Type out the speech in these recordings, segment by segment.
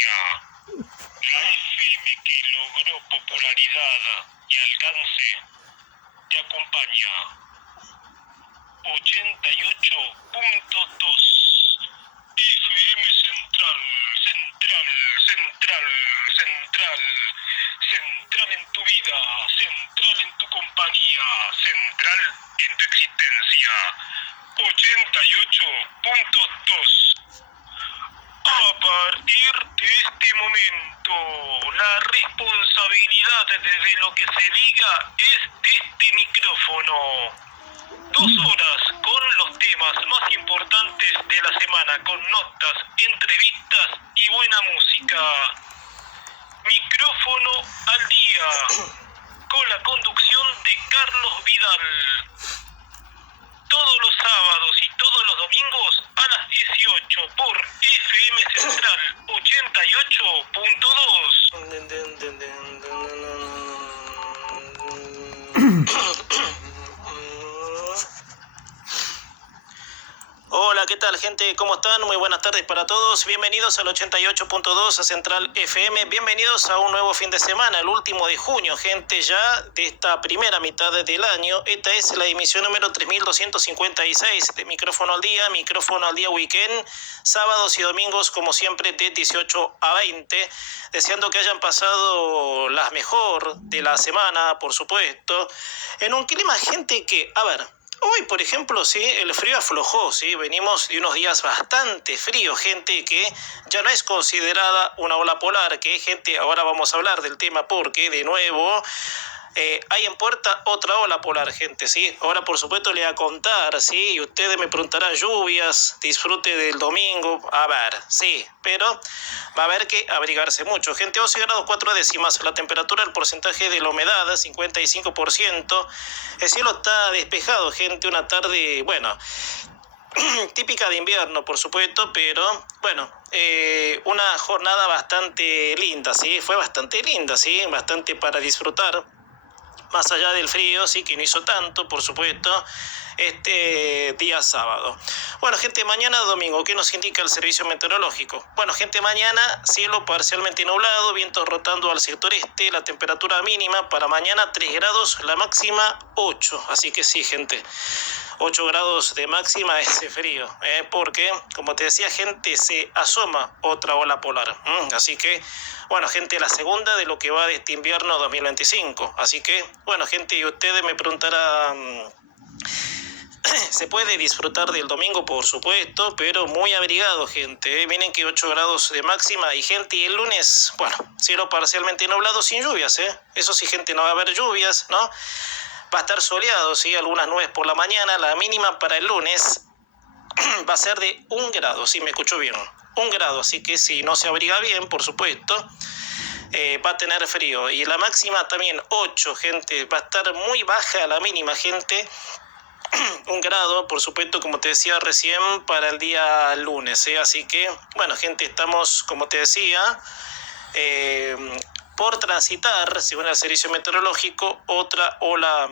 España, la FM que logró popularidad y alcance, te acompaña. 88.2 FM Central, central en tu vida, central en tu compañía, central en tu existencia. 88.2. A partir de este momento, la responsabilidad de lo que se diga es de este micrófono. 2 horas con los temas más importantes de la semana, con notas, entrevistas y buena música. Micrófono al día, con la conducción de Carlos Vidal. Todos los sábados y todos los domingos a las 18 por FM Central 88.2. Hola, ¿qué tal, gente? ¿Cómo están? Muy buenas tardes para todos. Bienvenidos al 88.2 a Central FM. Bienvenidos a un nuevo fin de semana, el último de junio, gente, ya de esta primera mitad del año. Esta es la emisión número 3256 de Micrófono al Día Weekend, sábados y domingos, como siempre, de 18 a 20. Deseando que hayan pasado las mejor de la semana, por supuesto, en un clima, gente, que, hoy, por ejemplo, sí, el frío aflojó, sí, venimos de unos días bastante fríos, gente, que ya no es considerada una ola polar, que, gente, ahora vamos a hablar del tema porque, de nuevo, hay en puerta otra ola polar, gente, ¿sí? Ahora, por supuesto, le voy a contar, ¿sí? Y ustedes me preguntarán, lluvias, disfrute del domingo, sí, pero va a haber que abrigarse mucho, gente. 11 grados 4 décimas, la temperatura, el porcentaje de la humedad, 55%, el cielo está despejado, gente, una tarde, bueno, típica de invierno, por supuesto, pero, bueno, una jornada bastante linda, ¿sí? Fue bastante linda, ¿sí? Bastante para disfrutar. Más allá del frío, sí, que no hizo tanto, por supuesto, este día sábado. Bueno, gente, mañana domingo, ¿qué nos indica el servicio meteorológico? Bueno, gente, mañana cielo parcialmente nublado, vientos rotando al sector este, la temperatura mínima para mañana 3 grados, la máxima 8. Así que sí, gente, 8 grados de máxima ese frío, porque, como te decía, gente, se asoma otra ola polar. Así que, bueno, gente, la segunda de lo que va de este invierno 2025. Así que, bueno, gente, y ustedes me preguntarán, ¿se puede disfrutar del domingo? Por supuesto, pero muy abrigado, gente. Miren que 8 grados de máxima y, gente, y el lunes, bueno, cielo parcialmente nublado sin lluvias, Eso sí, gente, no va a haber lluvias, ¿no? Va a estar soleado, ¿sí? Algunas nubes por la mañana. La mínima para el lunes va a ser de 1 grado, ¿sí? Me escuchó bien. 1 grado, así que si no se abriga bien, por supuesto, va a tener frío. Y la máxima también 8, gente. Va a estar muy baja la mínima, gente. 1 grado, por supuesto, como te decía recién, para el día lunes, Así que, bueno, gente, estamos, como te decía, por transitar, según el servicio meteorológico, otra ola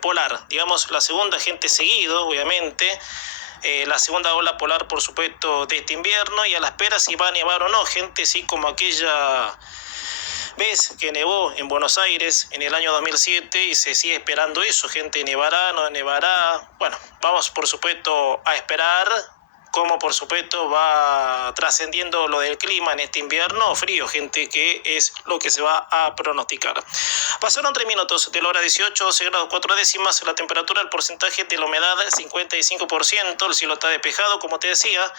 polar, digamos, la segunda, gente, seguido, obviamente, la segunda ola polar, por supuesto, de este invierno, y a la espera si va a nevar o no, gente, sí, como aquella vez que nevó en Buenos Aires en el año 2007 y se sigue esperando eso, gente. ¿Nevará, no nevará? Bueno, vamos, por supuesto, a esperar cómo, por supuesto, va trascendiendo lo del clima en este invierno frío, gente, que es lo que se va a pronosticar. Pasaron 3 minutos de la hora 18, 12 grados 4 décimas, la temperatura, el porcentaje de la humedad, 55%, el cielo está despejado, como te decía.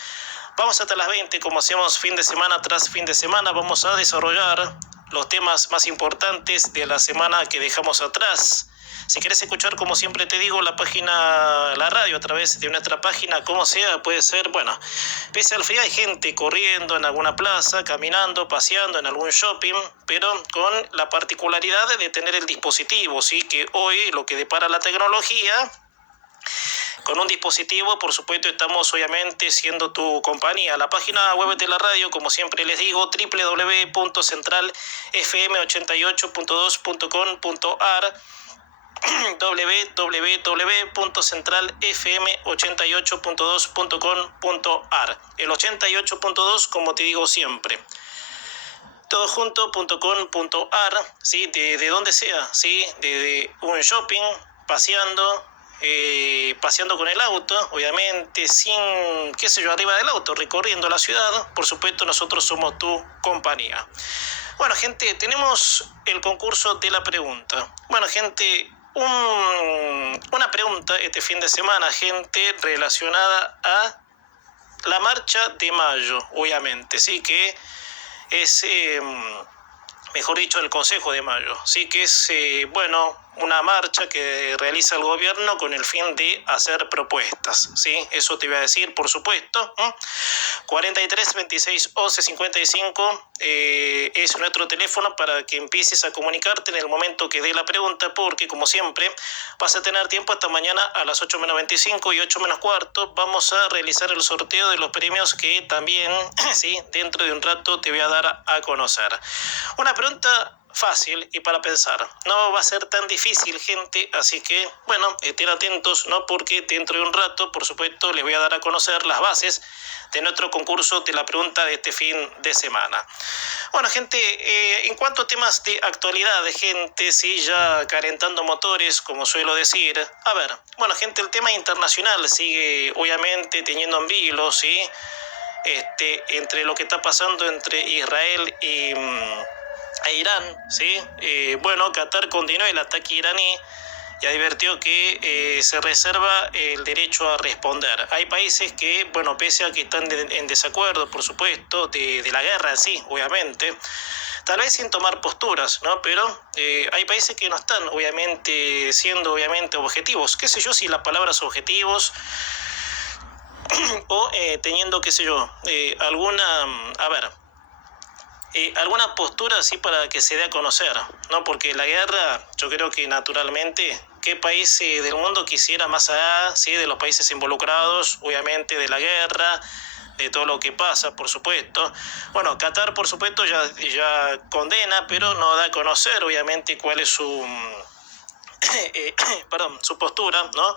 Vamos hasta las 20, como hacemos fin de semana tras fin de semana, vamos a desarrollar los temas más importantes de la semana que dejamos atrás. Si querés escuchar, como siempre te digo, la radio a través de nuestra página, como sea, puede ser, bueno, pese al frío hay gente corriendo en alguna plaza, caminando, paseando en algún shopping, pero con la particularidad de tener el dispositivo, ¿sí? Que hoy lo que depara la tecnología, con un dispositivo, por supuesto, estamos obviamente siendo tu compañía. La página web de la radio, como siempre les digo, www.centralfm88.2.com.ar. www.centralfm88.2.com.ar. El 88.2, como te digo siempre, todojunto.com.ar, ¿sí? De donde sea, ¿sí? De un shopping, paseando con el auto, obviamente, sin, qué sé yo, arriba del auto, recorriendo la ciudad. Por supuesto, nosotros somos tu compañía. Bueno, gente, tenemos el concurso de la pregunta. Bueno, gente, una pregunta este fin de semana, gente, relacionada a la marcha de mayo, obviamente, sí, que es, mejor dicho, el Consejo de Mayo, sí, que es, bueno, una marcha que realiza el gobierno con el fin de hacer propuestas, ¿sí? Eso te iba a decir, por supuesto. 43 26 11 55 es nuestro teléfono para que empieces a comunicarte en el momento que dé la pregunta, porque como siempre vas a tener tiempo hasta mañana a las 8 menos 25 y 8 menos cuarto. Vamos a realizar el sorteo de los premios que también, sí, dentro de un rato te voy a dar a conocer. Una pregunta fácil y para pensar. No va a ser tan difícil, gente, así que, bueno, estén atentos, ¿no? Porque dentro de un rato, por supuesto, les voy a dar a conocer las bases de nuestro concurso de la pregunta de este fin de semana. Bueno, gente, en cuanto a temas de actualidad, gente, sí, ya calentando motores, como suelo decir. A ver, bueno, gente, el tema internacional sigue, obviamente, teniendo en vilo, ¿sí? Entre lo que está pasando entre Israel y Irán, ¿sí? Bueno, Qatar condenó el ataque iraní y advirtió que se reserva el derecho a responder. Hay países que, bueno, pese a que están en desacuerdo, por supuesto, de la guerra en sí, obviamente, tal vez sin tomar posturas, ¿no? Pero hay países que no están, obviamente, siendo, obviamente, objetivos. Qué sé yo si la palabra es objetivos o teniendo, qué sé yo, alguna postura así para que se dé a conocer, ¿no? Porque la guerra, yo creo que naturalmente, ¿qué país del mundo quisiera más allá, sí, de los países involucrados, obviamente, de la guerra, de todo lo que pasa, por supuesto? Bueno, Qatar, por supuesto, ya condena, pero no da a conocer, obviamente, cuál es su postura, ¿no?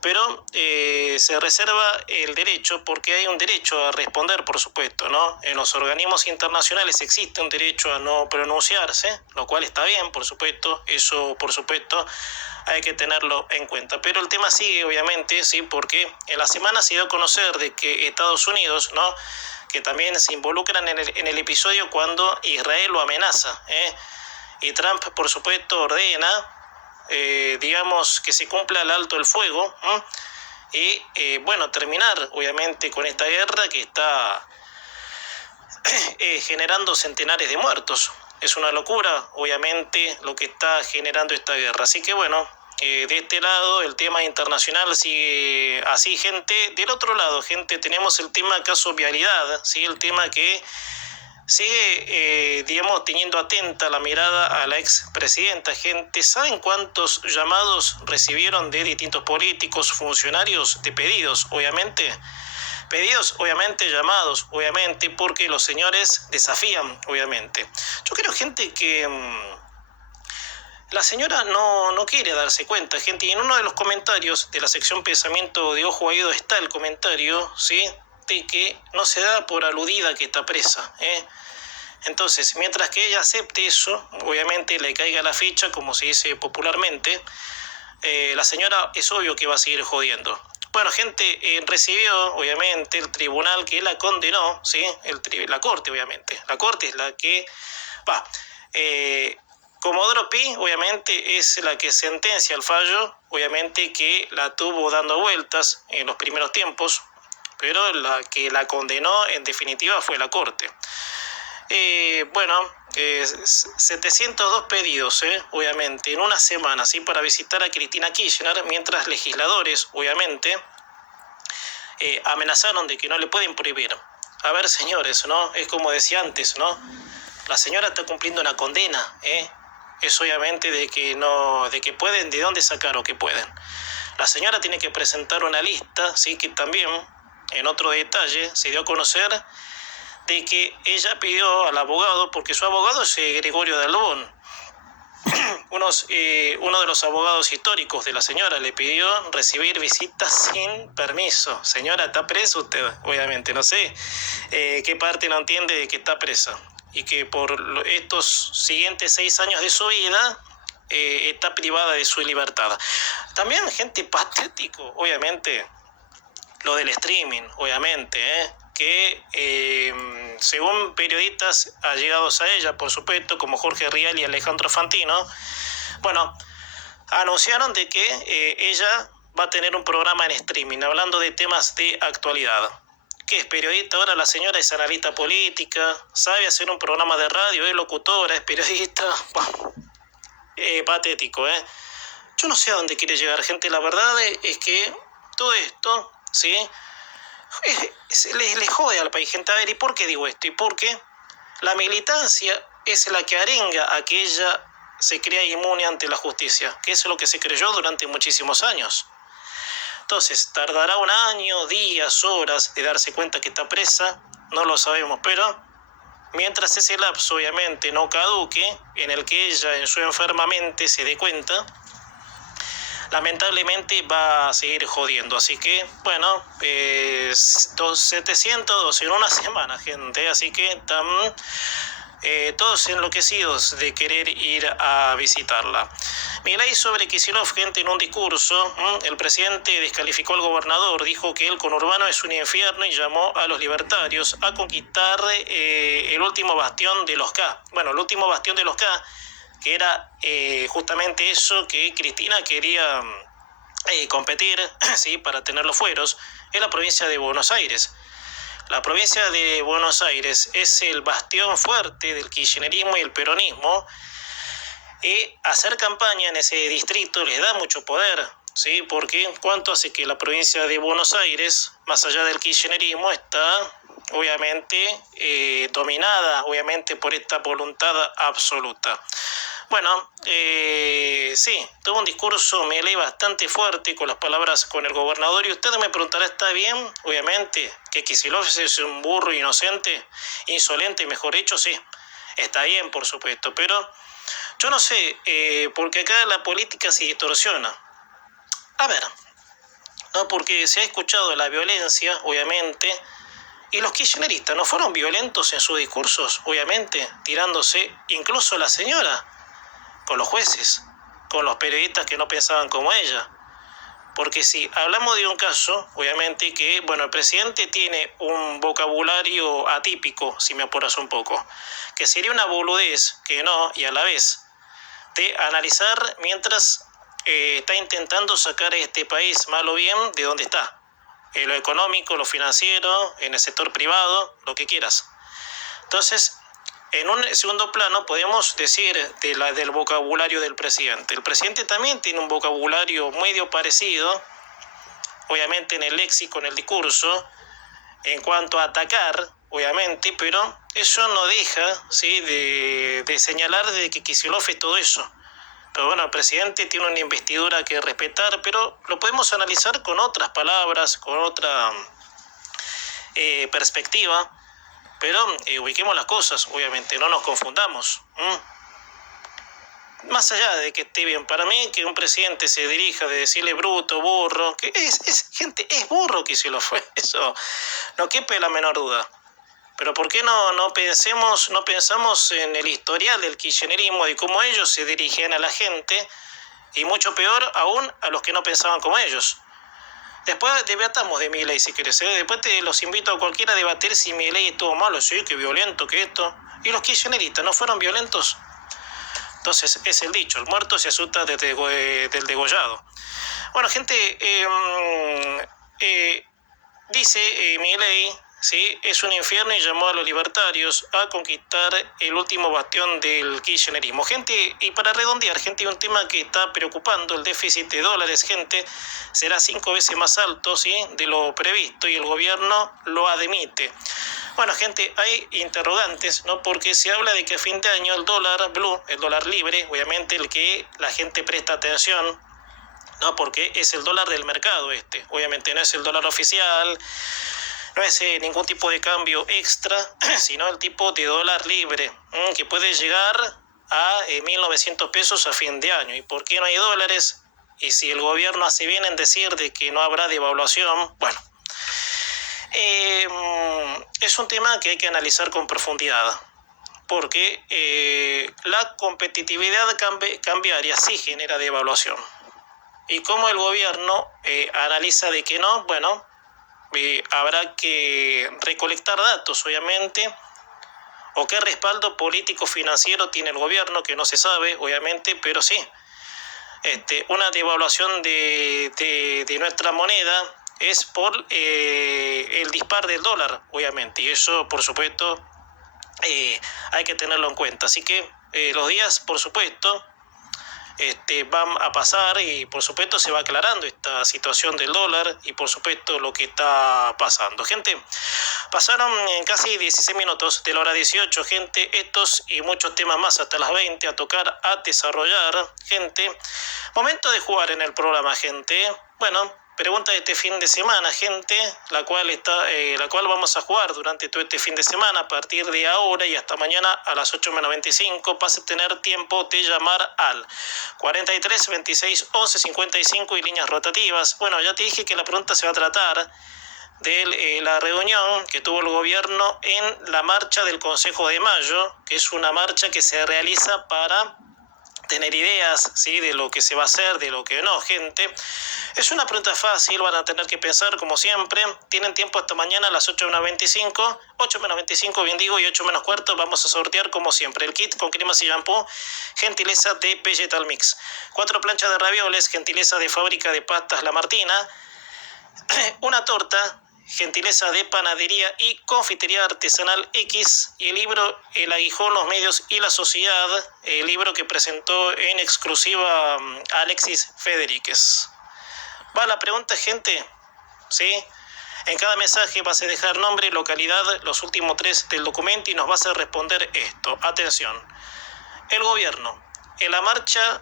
Pero se reserva el derecho, porque hay un derecho a responder, por supuesto, ¿no? En los organismos internacionales existe un derecho a no pronunciarse, lo cual está bien, por supuesto, eso, por supuesto, hay que tenerlo en cuenta. Pero el tema sigue, obviamente, sí, porque en la semana se dio a conocer de que Estados Unidos, ¿no?, que también se involucran en el episodio cuando Israel lo amenaza, y Trump, por supuesto, ordena, digamos, que se cumpla el alto el fuego, y bueno, terminar obviamente con esta guerra que está generando centenares de muertos. Es una locura, obviamente, lo que está generando esta guerra. Así que bueno, de este lado el tema internacional sigue así, gente. Del otro lado, gente, tenemos el tema caso vialidad, ¿sí? El tema que sigue, digamos, teniendo atenta la mirada a la expresidenta, gente. ¿Saben cuántos llamados recibieron de distintos políticos, funcionarios, de pedidos, obviamente? Pedidos, obviamente, llamados, obviamente, porque los señores desafían, obviamente. Yo creo, gente, que la señora no quiere darse cuenta, gente, y en uno de los comentarios de la sección Pensamiento de Ojo Oído está el comentario, ¿sí?, de que no se da por aludida que está presa, Entonces, mientras que ella acepte eso, obviamente le caiga la ficha, como se dice popularmente, la señora es obvio que va a seguir jodiendo. Bueno, gente, recibió, obviamente, el tribunal que la condenó, ¿sí? La corte, obviamente. La corte es la que va. Comodoro Pi, obviamente, es la que sentencia el fallo, obviamente que la tuvo dando vueltas en los primeros tiempos, pero la que la condenó en definitiva fue la corte. 702 pedidos, obviamente, en una semana, ¿sí?, para visitar a Cristina Kirchner, mientras legisladores, obviamente, amenazaron de que no le pueden prohibir. A ver, señores, ¿no? Es como decía antes, ¿no? La señora está cumpliendo una condena, Es obviamente de que pueden, de dónde sacar o que pueden. La señora tiene que presentar una lista, ¿sí?, que también, en otro detalle, se dio a conocer de que ella pidió al abogado, porque su abogado es Gregorio de Albón, uno de los abogados históricos de la señora le pidió recibir visitas sin permiso. Señora, ¿está presa usted? Obviamente, no sé qué parte no entiende de que está presa y que por estos siguientes 6 años de su vida está privada de su libertad. También gente patético, obviamente, lo del streaming, obviamente, que según periodistas allegados a ella, por supuesto, como Jorge Rial y Alejandro Fantino, bueno, anunciaron de que ella va a tener un programa en streaming, hablando de temas de actualidad. ¿Qué es periodista? Ahora la señora es analista política, sabe hacer un programa de radio, es locutora, es periodista. Bueno, patético, ¿eh? Yo no sé a dónde quiere llegar, gente. La verdad es que todo esto, ¿sí? Le jode al país, gente. A ver, ¿y por qué digo esto? Y porque la militancia es la que arenga a que ella se crea inmune ante la justicia, que es lo que se creyó durante muchísimos años. Entonces, tardará un año, días, horas de darse cuenta que está presa, no lo sabemos, pero mientras ese lapso obviamente no caduque, en el que ella en su enferma mente se dé cuenta, lamentablemente va a seguir jodiendo. Así que, bueno, 702 en una semana, gente. Así que están todos enloquecidos de querer ir a visitarla. Milei sobre Kicillof, gente, en un discurso, el presidente descalificó al gobernador, dijo que el conurbano es un infierno y llamó a los libertarios a conquistar el último bastión de los K. Bueno, el último bastión de los K, que era justamente eso que Cristina quería competir, ¿sí?, para tener los fueros, en la provincia de Buenos Aires. La provincia de Buenos Aires es el bastión fuerte del kirchnerismo y el peronismo, y hacer campaña en ese distrito les da mucho poder, ¿sí? Porque ¿cuánto hace que la provincia de Buenos Aires, más allá del kirchnerismo, está obviamente dominada obviamente por esta voluntad absoluta? Bueno, sí, tuvo un discurso Milei bastante fuerte con las palabras con el gobernador, y usted me preguntará, ¿está bien? Obviamente, que Kicillof es un burro inocente, insolente, mejor dicho, sí, está bien, por supuesto, pero yo no sé, porque acá la política se distorsiona. A ver, no, porque se ha escuchado la violencia, obviamente, y los kirchneristas no fueron violentos en sus discursos, obviamente, tirándose incluso la señora con los jueces, con los periodistas que no pensaban como ella. Porque si hablamos de un caso, obviamente que, bueno, el presidente tiene un vocabulario atípico, si me apuras un poco, que sería una boludez, que no, y a la vez, de analizar mientras está intentando sacar a este país, mal o bien, de donde está. En lo económico, lo financiero, en el sector privado, lo que quieras. Entonces, en un segundo plano podemos decir del vocabulario del presidente. El presidente también tiene un vocabulario medio parecido, obviamente en el léxico, en el discurso, en cuanto a atacar, obviamente, pero eso no deja, ¿sí?, de señalar de que Kicillof es todo eso. Pero bueno, el presidente tiene una investidura que respetar, pero lo podemos analizar con otras palabras, con otra perspectiva. Pero ubiquemos las cosas, obviamente, no nos confundamos. Más allá de que esté bien, para mí que un presidente se dirija de decirle bruto, burro, que gente, es burro que se lo fue, eso no quepe la menor duda. Pero ¿por qué no pensamos en el historial del kirchnerismo, de cómo ellos se dirigían a la gente, y mucho peor aún a los que no pensaban como ellos? Después debatamos de Milei si querés, después los invito a cualquiera a debatir si Milei estuvo malo, sí, que violento, que esto. ¿Y los kirchneristas no fueron violentos? Entonces es el dicho, el muerto se asusta del degollado. Bueno, gente, dice Milei, ¿sí?, es un infierno, y llamó a los libertarios a conquistar el último bastión del kirchnerismo. Gente, y para redondear, gente, un tema que está preocupando, el déficit de dólares, gente, será 5 veces más alto, ¿sí?, de lo previsto, y el gobierno lo admite. Bueno, gente, hay interrogantes, ¿no?, porque se habla de que a fin de año el dólar blue, el dólar libre, obviamente el que la gente presta atención, ¿no?, porque es el dólar del mercado obviamente no es el dólar oficial, no es ningún tipo de cambio extra, sino el tipo de dólar libre, que puede llegar a 1.900 pesos a fin de año. ¿Y por qué no hay dólares? Y si el gobierno hace bien en decir de que no habrá devaluación, bueno, es un tema que hay que analizar con profundidad, porque la competitividad cambiaria sí genera devaluación. Y como el gobierno analiza de que no, bueno, habrá que recolectar datos, obviamente, o qué respaldo político financiero tiene el gobierno, que no se sabe, obviamente, pero sí, una devaluación de nuestra moneda es por el dispar del dólar, obviamente, y eso, por supuesto, hay que tenerlo en cuenta. Así que los días, por supuesto, van a pasar y por supuesto se va aclarando esta situación del dólar y por supuesto lo que está pasando. Gente, pasaron casi 16 minutos de la hora 18, gente, estos y muchos temas más hasta las 20 a tocar, a desarrollar, gente. Momento de jugar en el programa, gente. Bueno, pregunta de este fin de semana, gente, la cual vamos a jugar durante todo este fin de semana a partir de ahora y hasta mañana a las 8:25. Vas a tener tiempo de llamar al 43 26 11 55 y líneas rotativas. Bueno, ya te dije que la pregunta se va a tratar de la reunión que tuvo el gobierno en la marcha del Consejo de Mayo, que es una marcha que se realiza para tener ideas, ¿sí?, de lo que se va a hacer, de lo que no, gente. Es una pregunta fácil, van a tener que pensar como siempre. Tienen tiempo hasta mañana a las 8:25, 8:25 bien digo, y 8:15 vamos a sortear como siempre el kit con cremas y shampoo, gentileza de Vegetal Mix. 4 planchas de ravioles, gentileza de Fábrica de Pastas La Martina. Una torta, gentileza de Panadería y Confitería Artesanal X, y el libro El Aguijón, los medios y la sociedad, el libro que presentó en exclusiva Alexis Federiquez. Va la pregunta, gente, ¿sí? En cada mensaje vas a dejar nombre, localidad, los últimos 3 del documento y nos vas a responder esto. Atención, el gobierno, en la marcha,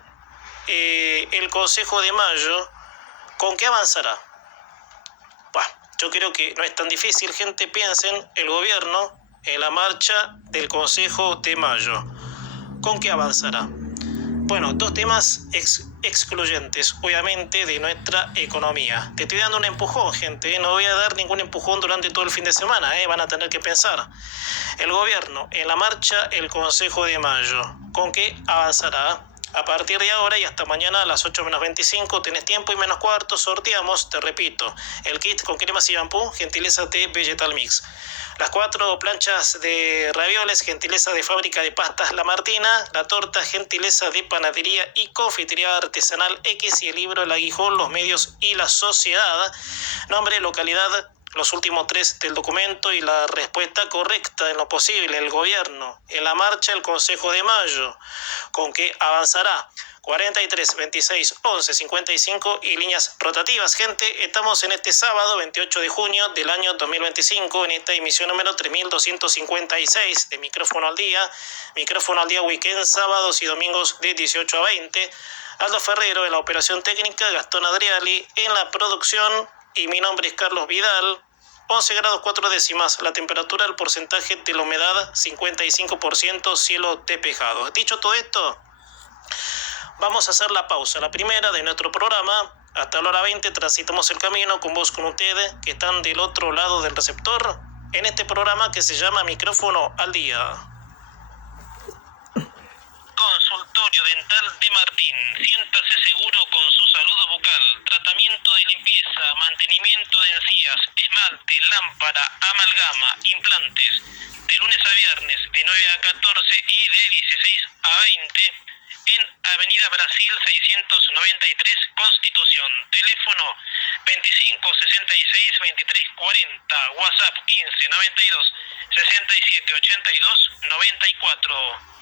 el Consejo de Mayo, ¿con qué avanzará? Bueno, yo creo que no es tan difícil, gente. Piensen, el gobierno en la marcha del Consejo de Mayo, ¿con qué avanzará? Bueno, 2 temas excluyentes, obviamente, de nuestra economía. Te estoy dando un empujón, gente, no voy a dar ningún empujón durante todo el fin de semana, van a tener que pensar. El gobierno en la marcha, el Consejo de Mayo, ¿con qué avanzará? A partir de ahora y hasta mañana a las 8:25 tenés tiempo y menos cuarto, sorteamos, te repito, el kit con cremas y shampoo, gentileza de Vegetal Mix. Las 4 planchas de ravioles, gentileza de Fábrica de Pastas La Martina. La torta, gentileza de Panadería y Confitería Artesanal X. Y el libro El Aguijón, los medios y la sociedad. Nombre, localidad, los últimos 3 del documento y la respuesta correcta en lo posible. El gobierno en la marcha, el Consejo de Mayo, ¿con qué avanzará? 43 26 11 55 y líneas rotativas, gente. Estamos en este sábado 28 de junio del año 2025 en esta emisión número 3256 de Micrófono al Día Weekend, sábados y domingos de 18 a 20. Aldo Ferrero en la operación técnica, Gastón Adriali en la producción y mi nombre es Carlos Vidal. 11 grados 4 décimas, la temperatura, el porcentaje de la humedad 55%, cielo despejado. Dicho todo esto, vamos a hacer la pausa, la primera de nuestro programa. Hasta la hora 20 transitamos el camino con vos, con ustedes que están del otro lado del receptor en este programa que se llama Micrófono al Día. Consultorio Dental de Martín. Siéntase seguro con su salud bucal. Tratamiento de limpieza, mantenimiento de encías, esmalte, lámpara, amalgama, implantes. De lunes a viernes de 9 a 14 y de 16 a 20 en Avenida Brasil 693, Constitución. Teléfono 25 66 23 40. WhatsApp 15 92 67 82 94.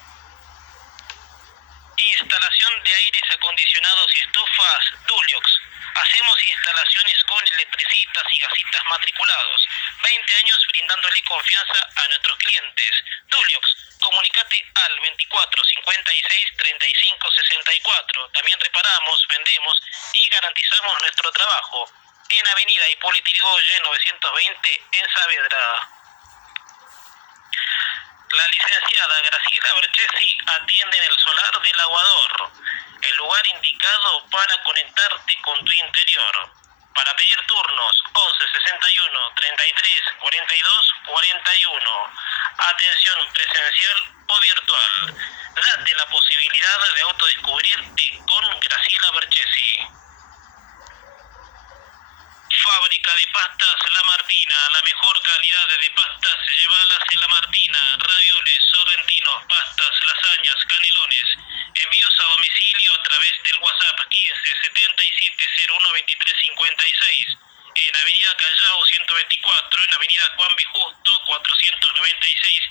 Instalación de aires acondicionados y estufas Dulux. Hacemos instalaciones con electricistas y gasistas matriculados. 20 años brindándole confianza a nuestros clientes. Dulux, comunicate al 24 56 35 64. También reparamos, vendemos y garantizamos nuestro trabajo. En Avenida Hipólito Yrigoyen 920 en Saavedra. La licenciada Graciela Berchesi atiende en el solar del Aguador, el lugar indicado para conectarte con tu interior. Para pedir turnos, 11 61 33 42 41. Atención presencial o virtual. Date la posibilidad de autodescubrirte con Graciela Berchesi. Fábrica de pastas La Martina, la mejor calidad de pastas, llévalas en La Martina, ravioles, sorrentinos, pastas, lasañas, canelones, envíos a domicilio a través del WhatsApp 15 77 01 23 56, en Avenida Callao 124, en Avenida Juan B. Justo 496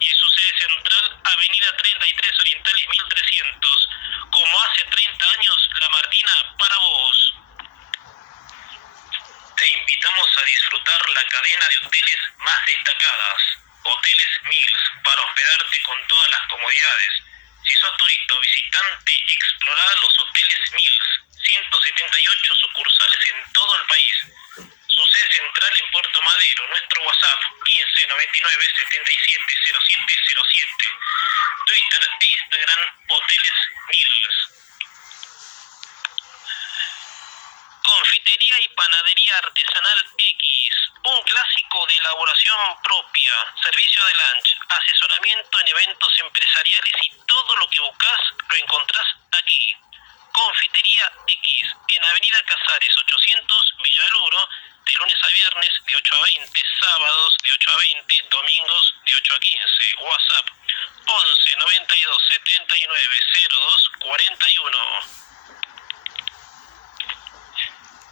y en su sede central, Avenida 33 Orientales 1300, como hace 30 años, La Martina para vos. Te invitamos a disfrutar la cadena de hoteles más destacadas, Hoteles Mills, para hospedarte con todas las comodidades. Si sos turista o visitante, explorá los Hoteles Mills, 178 sucursales en todo el país. Su sede central en Puerto Madero, nuestro WhatsApp 15 99 77 07 07, Twitter e Instagram Hoteles Mills. Confitería y Panadería Artesanal X, un clásico de elaboración propia, servicio de lunch, asesoramiento en eventos empresariales y todo lo que buscas lo encontrás aquí. Confitería X, en Avenida Casares 800 Villaluro, de lunes a viernes de 8 a 20, sábados de 8 a 20, domingos de 8 a 15. WhatsApp 11 92 79 02 41.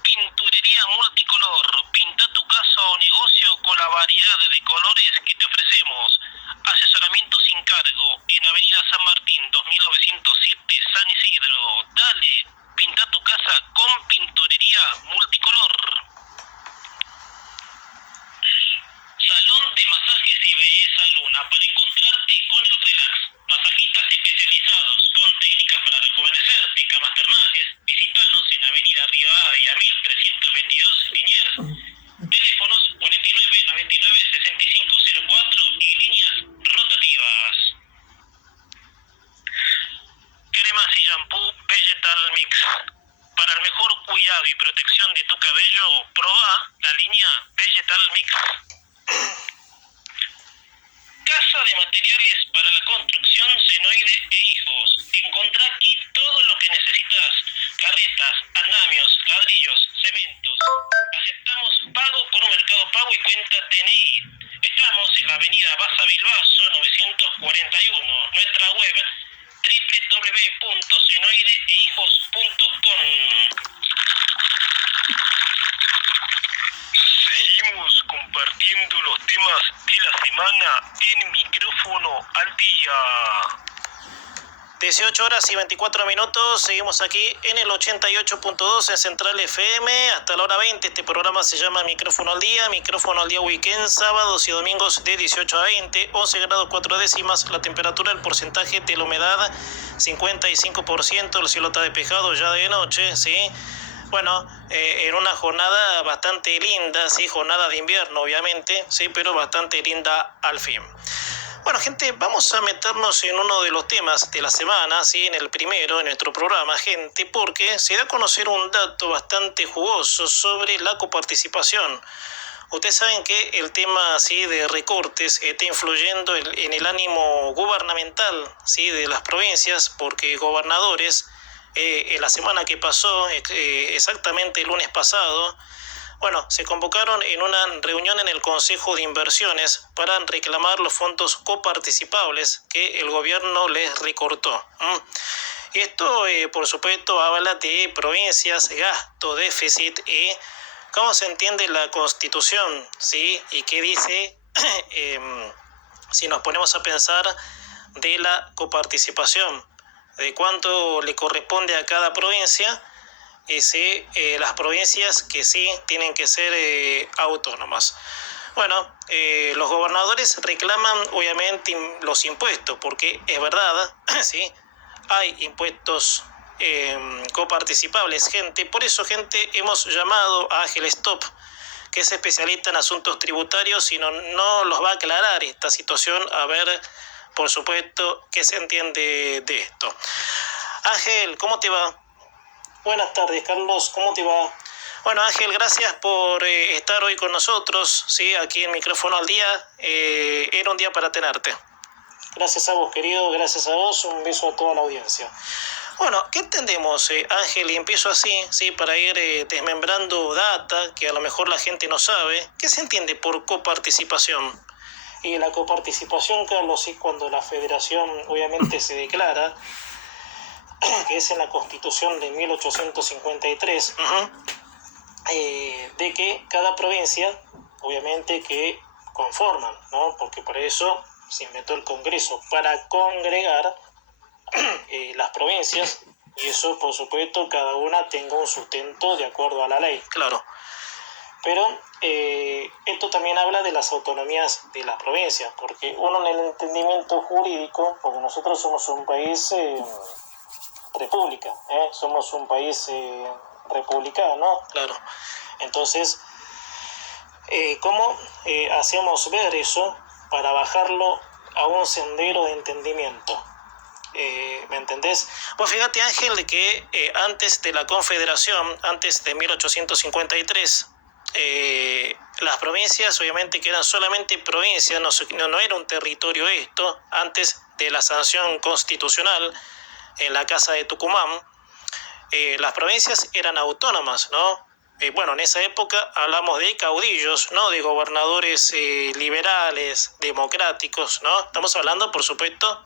Pinturería Multicolor, pinta tu casa o negocio con la variedad de colores que te ofrecemos. Asesoramiento sin cargo en Avenida San Martín 2907 San Isidro. Dale, pinta tu casa con Pinturería Multicolor. Salón de masajes y belleza Luna, para encontrarte con el relax. Masajistas especializados con técnicas para rejuvenecerte, camas termales. Visítanos en Avenida Rivadavia 1322 Liniers. Teléfonos 49 99 6504 y líneas rotativas. Cremas y shampoo Vegetal Mix. Para el mejor cuidado y protección de tu cabello, probá la línea Vegetal Mix. Casa de materiales para la construcción Senoide e Hijos. Encontrá aquí todo lo que necesitas. Carretas, andamios, ladrillos, cementos. Aceptamos pago por Mercado Pago y cuenta DNI. Estamos en la avenida Baza Bilbaso 941. Nuestra web www.senoidehijos.com. Seguimos compartiendo los temas de la semana en Micrófono al Día. 18 horas y 24 minutos, seguimos aquí en el 88.2 en Central FM, hasta la hora 20, este programa se llama Micrófono al Día Weekend, sábados y domingos de 18 a 20, 11 grados 4 décimas, la temperatura, el porcentaje de la humedad, 55%, el cielo está despejado ya de noche, ¿sí? Bueno, en una jornada bastante linda, sí, jornada de invierno obviamente, sí, pero bastante linda al fin. Bueno, gente, vamos a meternos en uno de los temas de la semana, ¿sí? En el primero, en nuestro programa, gente, porque se da a conocer un dato bastante jugoso sobre la coparticipación. Ustedes saben que el tema, ¿sí?, de recortes está influyendo en el ánimo gubernamental, ¿sí?, de las provincias, porque gobernadores, en la semana que pasó, exactamente el lunes pasado, bueno, se convocaron en una reunión en el Consejo de Inversiones para reclamar los fondos coparticipables que el gobierno les recortó. Esto, por supuesto, habla de provincias, gasto, déficit y cómo se entiende la Constitución, ¿sí? Y qué dice, si nos ponemos a pensar, de la coparticipación, de cuánto le corresponde a cada provincia. Las provincias que sí tienen que ser autónomas. Bueno, los gobernadores reclaman obviamente los impuestos, porque es verdad, ¿sí?, hay impuestos coparticipables, gente. Por eso, gente, hemos llamado a Ángel Stop, que es especialista en asuntos tributarios y no los va a aclarar esta situación, a ver, por supuesto, qué se entiende de esto. Ángel, ¿cómo te va? Buenas tardes, Carlos, ¿cómo te va? Bueno, Ángel, gracias por estar hoy con nosotros, ¿sí? Aquí en Micrófono al Día. Era un día para tenerte. Gracias a vos, querido, gracias a vos, un beso a toda la audiencia. Bueno, ¿qué entendemos, Ángel? Y empiezo así, ¿sí? Para ir desmembrando data que a lo mejor la gente no sabe. ¿Qué se entiende por coparticipación? Y la coparticipación, Carlos, es cuando la federación obviamente se declara, que es en la Constitución de 1853, de que cada provincia, obviamente que conforman, ¿no? Porque por eso se inventó el Congreso, para congregar las provincias, y eso, por supuesto, cada una tenga un sustento de acuerdo a la ley. Claro. Pero esto también habla de las autonomías de las provincias, porque uno en el entendimiento jurídico, porque nosotros somos un país república, somos un país republicano, claro. Entonces, ¿cómo hacemos ver eso para bajarlo a un sendero de entendimiento? ¿Me entendés? Pues fíjate, Ángel, de que antes de la Confederación, antes de 1853, las provincias, obviamente que eran solamente provincias, no era un territorio esto, antes de la sanción constitucional en la Casa de Tucumán, las provincias eran autónomas, ¿no? Bueno, en esa época hablamos de caudillos, ¿no? De gobernadores liberales, democráticos, ¿no? Estamos hablando, por supuesto,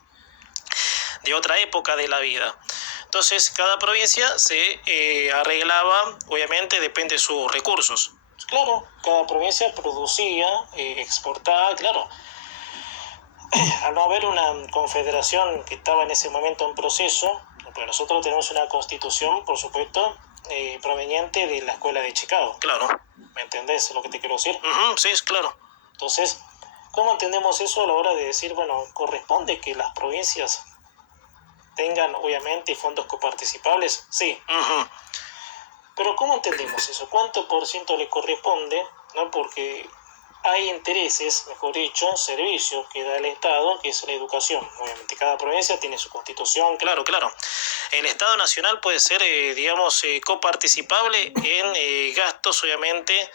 de otra época de la vida. Entonces, cada provincia se arreglaba, obviamente, depende de sus recursos. Claro, cada provincia producía, exportaba, claro. Al no haber una confederación que estaba en ese momento en proceso, pues nosotros tenemos una constitución, por supuesto, proveniente de la Escuela de Chicago. Claro. ¿Me entendés lo que te quiero decir? Sí, es claro. Entonces, ¿cómo entendemos eso a la hora de decir, bueno, corresponde que las provincias tengan, obviamente, fondos coparticipables? Sí. Pero ¿cómo entendemos eso? ¿Cuánto por ciento le corresponde? ¿No? Porque hay intereses, mejor dicho, servicios que da el Estado, que es la educación. Obviamente cada provincia tiene su constitución. Claro. El Estado Nacional puede ser, coparticipable en gastos, obviamente,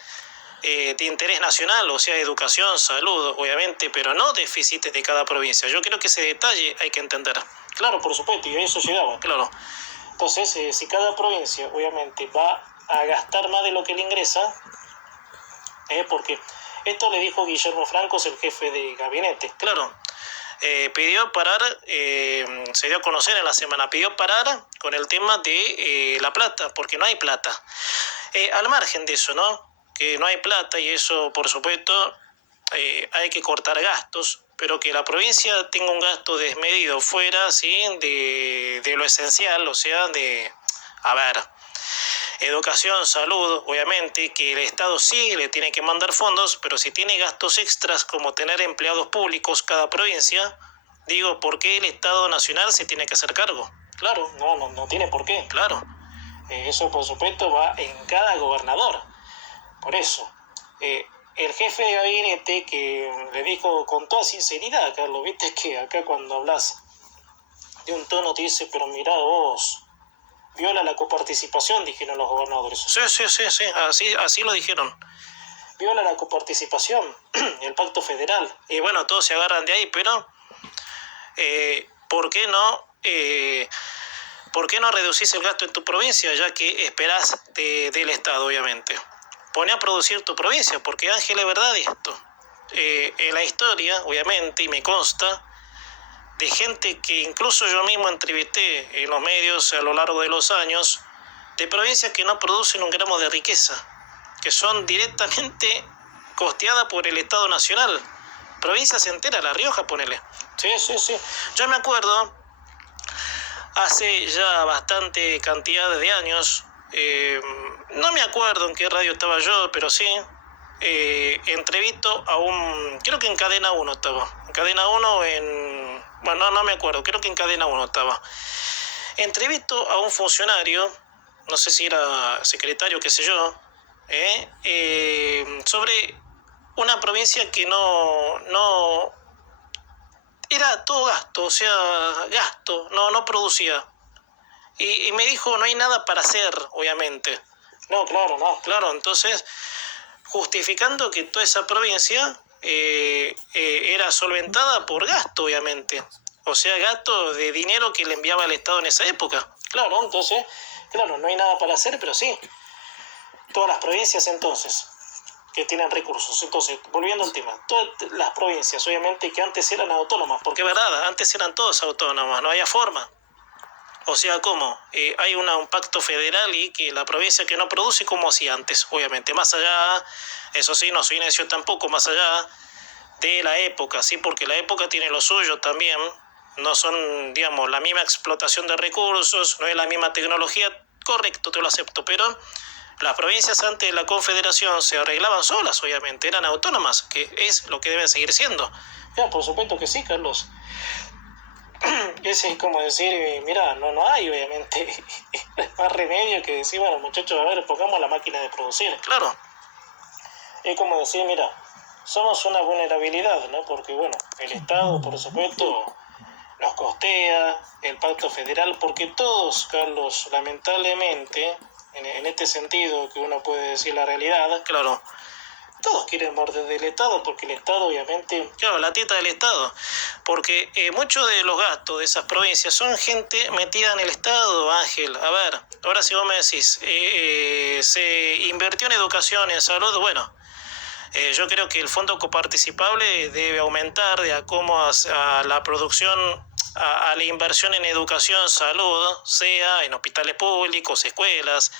de interés nacional, o sea, educación, salud, obviamente, pero no déficits de cada provincia. Yo creo que ese detalle hay que entender. Claro, por supuesto, y a eso llegaba. Claro. Entonces, si cada provincia, obviamente, va a gastar más de lo que le ingresa, porque esto le dijo Guillermo Francos, el jefe de gabinete. Claro. Pidió parar, se dio a conocer en la semana, pidió parar con el tema de la plata, porque no hay plata. Al margen de eso, ¿no? Que no hay plata y eso, por supuesto, hay que cortar gastos, pero que la provincia tenga un gasto desmedido fuera, ¿sí? de lo esencial, o sea, educación, salud, obviamente, que el Estado sí le tiene que mandar fondos, pero si tiene gastos extras como tener empleados públicos cada provincia, digo, ¿por qué el Estado Nacional se tiene que hacer cargo? Claro, no tiene por qué. Claro. Eso, por supuesto, va en cada gobernador. Por eso, el jefe de gabinete que le dijo con toda sinceridad, Carlos, viste que acá cuando hablas de un tono te dice, pero mirá vos, viola la coparticipación, dijeron los gobernadores. Sí, así lo dijeron. Viola la coparticipación, el pacto federal. Y bueno, todos se agarran de ahí, pero ¿por qué no reducís el gasto en tu provincia, ya que esperás del Estado, obviamente? Pone a producir tu provincia, porque Ángel, es verdad esto. En la historia, obviamente, y me consta, de gente que incluso yo mismo entrevisté en los medios a lo largo de los años, de provincias que no producen un gramo de riqueza, que son directamente costeadas por el Estado Nacional. Provincias enteras, La Rioja, ponele. Sí. Yo me acuerdo, hace ya bastante cantidad de años, no me acuerdo en qué radio estaba yo, pero sí, entrevisto a creo que en Cadena 1 estaba, en Cadena 1 bueno, no me acuerdo, creo que en Cadena 1 estaba. Entrevisto a un funcionario, no sé si era secretario, qué sé yo, sobre una provincia que no era todo gasto, o sea, gasto, no producía. Y me dijo, no hay nada para hacer, obviamente. No, claro, no. Claro, entonces, justificando que toda esa provincia era solventada por gasto, obviamente. O sea, gasto de dinero que le enviaba el Estado en esa época. Claro, entonces, claro, no hay nada para hacer, pero sí. Todas las provincias entonces que tienen recursos. Entonces, volviendo al tema, todas las provincias, obviamente, que antes eran autónomas, Porque verdad, antes eran todos autónomos, no había forma. O sea, ¿cómo? Hay un pacto federal y que la provincia que no produce como hacía antes, obviamente. Más allá, eso sí, no soy necio tampoco, más allá de la época, ¿sí? Porque la época tiene lo suyo también. No son, digamos, la misma explotación de recursos, no es la misma tecnología. Correcto, te lo acepto, pero las provincias antes de la Confederación se arreglaban solas, obviamente, eran autónomas, que es lo que deben seguir siendo. Ya, por supuesto que sí, Carlos. Ese es como decir, mira, no hay obviamente más remedio que decir, bueno, muchachos, a ver, pongamos la máquina de producir. Claro. Es como decir, mira, somos una vulnerabilidad, ¿no? Porque, bueno, el Estado, por supuesto, nos costea, el pacto federal, porque todos, Carlos, lamentablemente, en este sentido que uno puede decir la realidad, claro, todos quieren morder del Estado, porque el Estado obviamente... Claro, la teta del Estado, porque muchos de los gastos de esas provincias son gente metida en el Estado, Ángel. A ver, ahora si vos me decís, se invirtió en educación, en salud, bueno, yo creo que el fondo coparticipable debe aumentar de a cómo a la producción, a la inversión en educación, salud, sea en hospitales públicos, escuelas,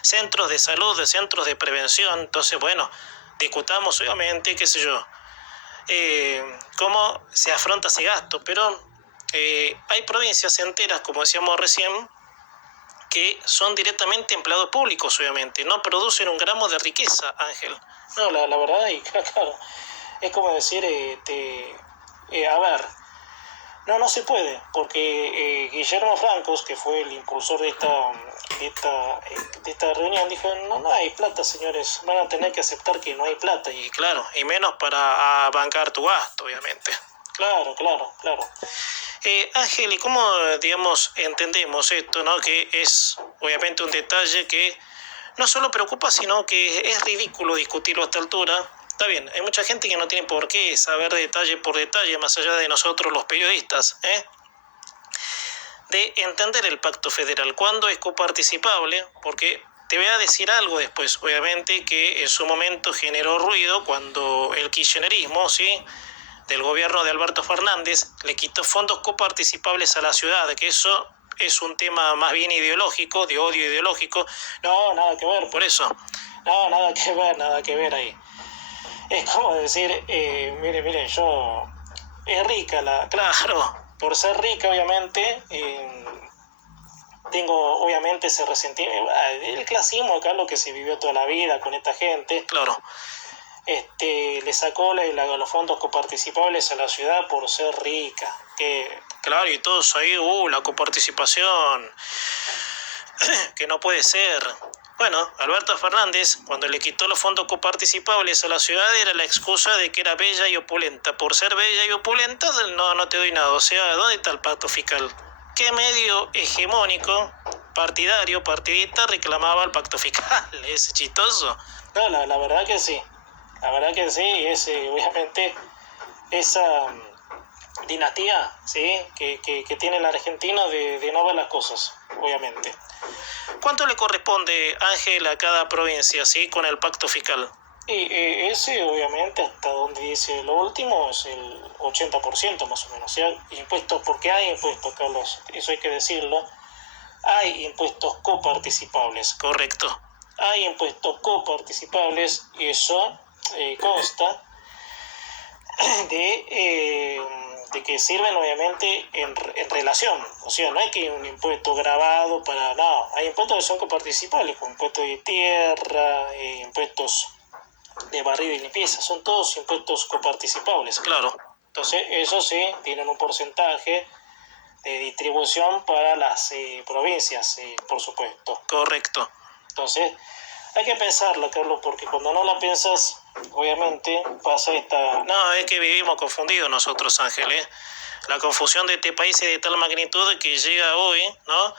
centros de salud, centros de prevención. Entonces, bueno, discutamos obviamente, qué sé yo, cómo se afronta ese gasto, pero hay provincias enteras, como decíamos recién, que son directamente empleados públicos, obviamente, no producen un gramo de riqueza, Ángel. No, la verdad, y claro, es como decir, a ver, no se puede, porque Guillermo Francos, que fue el impulsor de esta reunión, dijo, no hay plata, señores, van a tener que aceptar que no hay plata. Y claro, y menos para bancar tu gasto, obviamente. Claro. Ángel, ¿y cómo, digamos, entendemos esto, no? Que es obviamente un detalle que no solo preocupa, sino que es ridículo discutirlo a esta altura. Está bien, hay mucha gente que no tiene por qué saber detalle por detalle, más allá de nosotros los periodistas, de entender el pacto federal, cuándo es coparticipable, porque te voy a decir algo después, obviamente, que en su momento generó ruido cuando el kirchnerismo, ¿sí?, del gobierno de Alberto Fernández, le quitó fondos coparticipables a la ciudad, que eso es un tema más bien ideológico, de odio ideológico. No, nada que ver. Por eso. No, nada que ver ahí. Es como decir, miren, es rica la... Claro. Por ser rica, obviamente, tengo obviamente ese resentimiento. El clasismo acá, lo que se vivió toda la vida con esta gente. Claro. Le sacó los fondos coparticipables a la ciudad por ser rica. Claro, y todos ahí, la coparticipación, que no puede ser. Bueno, Alberto Fernández, cuando le quitó los fondos coparticipables a la ciudad, era la excusa de que era bella y opulenta. Por ser bella y opulenta, no te doy nada. O sea, ¿dónde está el pacto fiscal? ¿Qué medio hegemónico, partidario, partidista reclamaba el pacto fiscal? Es chistoso. No, la verdad que sí. La verdad que sí, es obviamente esa dinastía, ¿sí?, que tiene el argentino de no ver las cosas, obviamente. ¿Cuánto le corresponde, Ángel, a cada provincia, ¿sí?, con el pacto fiscal? Y ese, obviamente, hasta donde dice lo último, es el 80% más o menos. O sea, impuestos, porque hay impuestos, Carlos, eso hay que decirlo. Hay impuestos coparticipables. Correcto. Hay impuestos coparticipables y eso consta de que sirven obviamente en relación, o sea, no hay que un impuesto grabado para, no, hay impuestos que son coparticipables, como impuestos de tierra, impuestos de barrido y limpieza, son todos impuestos coparticipables. Claro. Entonces, eso sí, tienen un porcentaje de distribución para las provincias, por supuesto. Correcto. Entonces, Hay que pensarla, Carlos, porque cuando no la piensas, obviamente pasa esta... No, es que vivimos confundidos nosotros, Ángel, ¿eh? La confusión de este país es de tal magnitud que llega hoy, ¿no?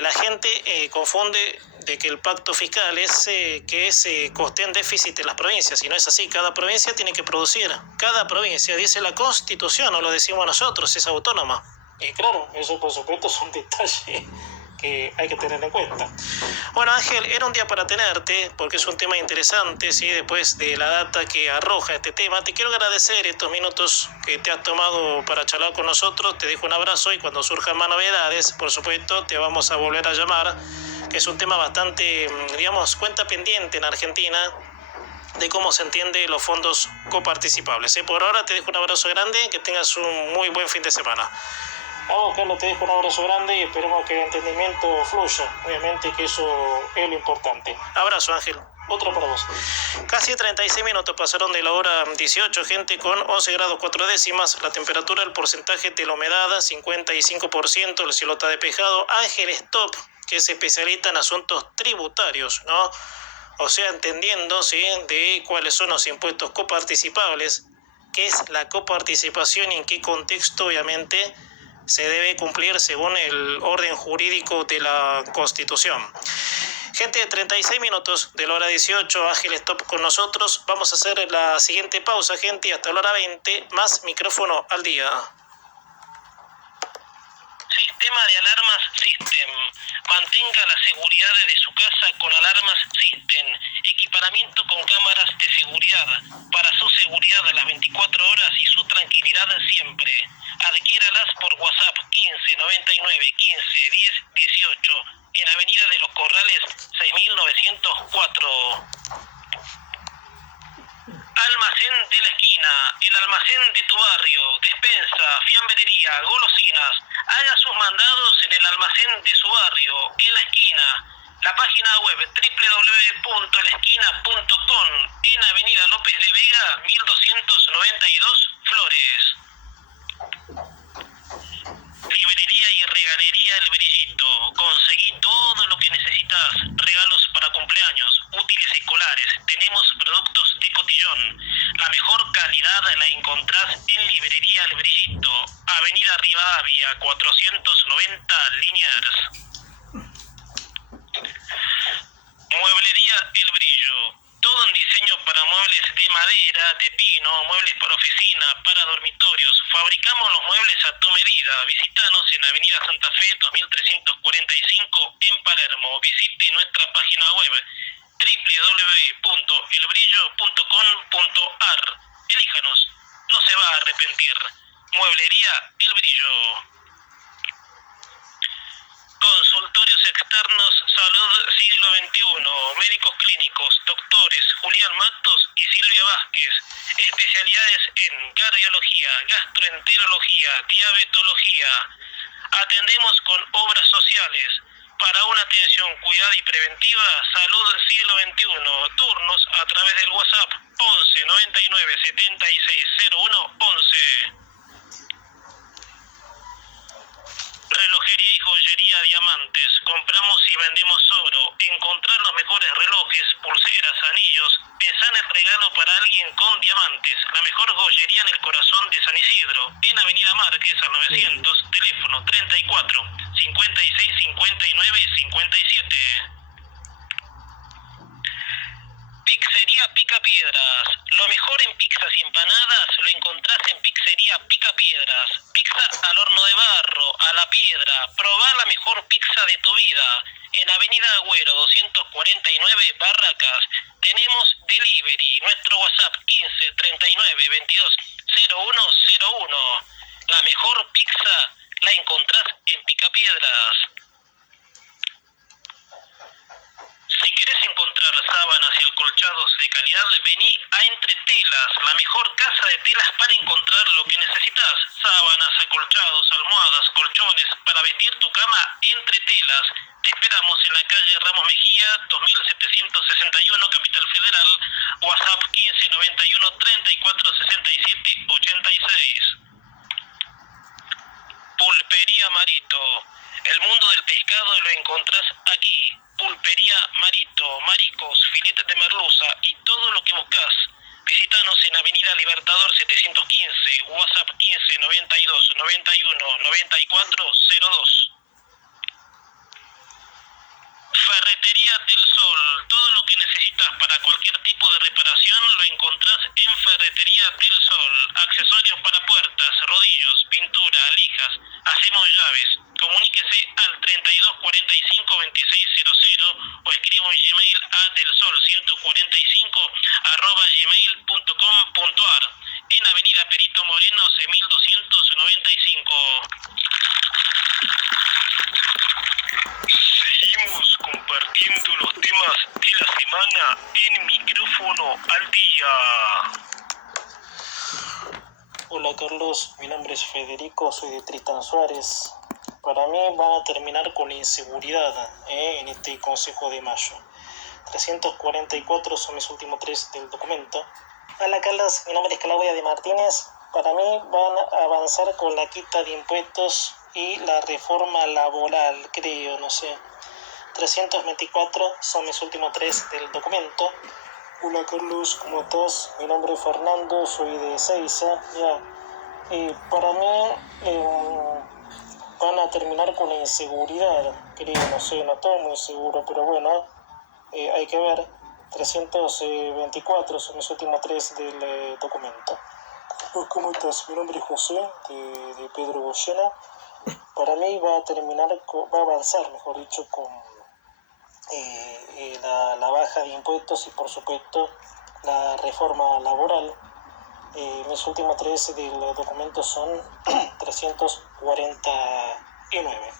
La gente confunde de que el pacto fiscal es que se costeen déficit en las provincias, y no es así. Cada provincia tiene que producir. Cada provincia, dice la Constitución, no lo decimos nosotros, es autónoma. Y claro, eso por supuesto es un detalle que hay que tener en cuenta. Bueno, Ángel, era un día para tenerte, porque es un tema interesante, ¿sí? Después de la data que arroja este tema, te quiero agradecer estos minutos que te has tomado para charlar con nosotros. Te dejo un abrazo y cuando surjan más novedades, por supuesto, te vamos a volver a llamar, que es un tema bastante, digamos, cuenta pendiente en Argentina, de cómo se entiende los fondos coparticipables. Por ahora te dejo un abrazo grande, que tengas un muy buen fin de semana. Vamos, Carlos, te dejo un abrazo grande y esperemos que el entendimiento fluya. Obviamente que eso es lo importante. Abrazo, Ángel. Otro para vos. Casi 36 minutos pasaron de la hora 18, gente, con 11 grados 4 décimas. La temperatura, el porcentaje de la humedad, 55%. El cielo está despejado. Ángel Stop, que es especialista en asuntos tributarios, ¿no? O sea, entendiendo, ¿sí?, de cuáles son los impuestos coparticipables, qué es la coparticipación y en qué contexto, obviamente, se debe cumplir según el orden jurídico de la Constitución. Gente, 36 minutos de la hora 18, Ángel Stop con nosotros. Vamos a hacer la siguiente pausa, gente, y hasta la hora 20, más micrófono al día. Sistema de alarmas System. Mantenga la seguridad de su casa con alarmas System. Equiparamiento con cámaras de seguridad. Para su seguridad a las 24 horas y su tranquilidad siempre. Adquiéralas por WhatsApp 15 99 15 10 18 en Avenida de los Corrales 6904. Almacén de la esquina, el almacén de tu barrio, despensa, fiambrería, golosinas. Haga sus mandados en el almacén de su barrio, en la esquina. La página web www.laesquina.com, en Avenida López de Vega 1292 Flores. Librería y regalería El Brillito. Conseguí todo lo que necesitas. Regalos para cumpleaños, útiles escolares. Tenemos productos de cotillón. La mejor calidad la encontrás en Librería El Brillito. Avenida Rivadavia 490 Liniers. Mueblería El Brillo. Todo en diseño para muebles de madera, de pino, muebles para oficina, para dormitorios. Fabricamos los muebles a tu medida. Visítanos en Avenida Santa Fe 2345 en Palermo. Visite nuestra página web www.elbrillo.com.ar. Elíjanos, no se va a arrepentir. Mueblería El Brillo. Consultorios externos, salud siglo XXI, médicos clínicos, doctores Julián Matos y Silvia Vázquez, especialidades en cardiología, gastroenterología, diabetología. Atendemos con obras sociales. Para una atención cuidada y preventiva, salud siglo XXI, turnos a través del WhatsApp 11 99 76 01 11. Relojería y joyería Diamantes. Compramos y vendemos oro. Encontrar los mejores relojes, pulseras, anillos. Pensá en el regalo para alguien con diamantes. La mejor joyería en el corazón de San Isidro. En Avenida Márquez al 900. Teléfono 34 56 59 57. Pizzería Pica Piedras. Lo mejor en pizzas y empanadas lo encontrás en Pizzería Pica Piedras. Pizza al horno de barro, a la piedra. Probá la mejor pizza de tu vida. En Avenida Agüero 249 Barracas. Tenemos delivery. Nuestro WhatsApp 15 39 22 0101. La mejor pizza la encontrás en Pica Piedras. Si querés encontrar sábanas y acolchados de calidad, vení a Entre Telas, la mejor casa de telas para encontrar lo que necesitas. Sábanas, acolchados, almohadas, colchones, para vestir tu cama. Entre Telas. Te esperamos en la calle Ramos Mejía, 2761, Capital Federal. WhatsApp 1591 34 67 86. Pulpería Marito. El mundo del pescado lo encontrás aquí. Pulpería Marito, mariscos, filetes de merluza y todo lo que buscas. Visítanos en Avenida Libertador 715, WhatsApp 15 92 91 94 02. Ferretería del Sol. Todo lo que necesitas para cualquier tipo de reparación lo encontrás en Ferretería del Sol. Accesorios para puertas, rodillos, pintura, lijas. Hacemos llaves. Comuníquese al 32 45 26 00 o escriba un Gmail a delsol145@gmail.com.ar en Avenida Perito Moreno 6295. Seguimos compartiendo los temas de la semana en Micrófono al Día. Hola Carlos, mi nombre es Federico, soy de Tristan Suárez. Para mí van a terminar con la inseguridad en este Consejo de Mayo. 344 son mis últimos 3 del documento. Hola Carlos, mi nombre es Claudia de Martínez. Para mí van a avanzar con la quita de impuestos y la reforma laboral, creo, no sé. 324 son mis últimos 3 del documento. Hola Carlos, ¿cómo estás? Mi nombre es Fernando, soy de Ezeiza. Para mí van a terminar con la inseguridad, creo, no sé, no estoy muy seguro, pero bueno, hay que ver. 324 son mis últimos 3 del documento. ¿Cómo estás? Mi nombre es José, de Pedro Goyena. Para mí va a avanzar, mejor dicho, con la baja de impuestos y por supuesto la reforma laboral. Mis últimos 3 del documento son 349.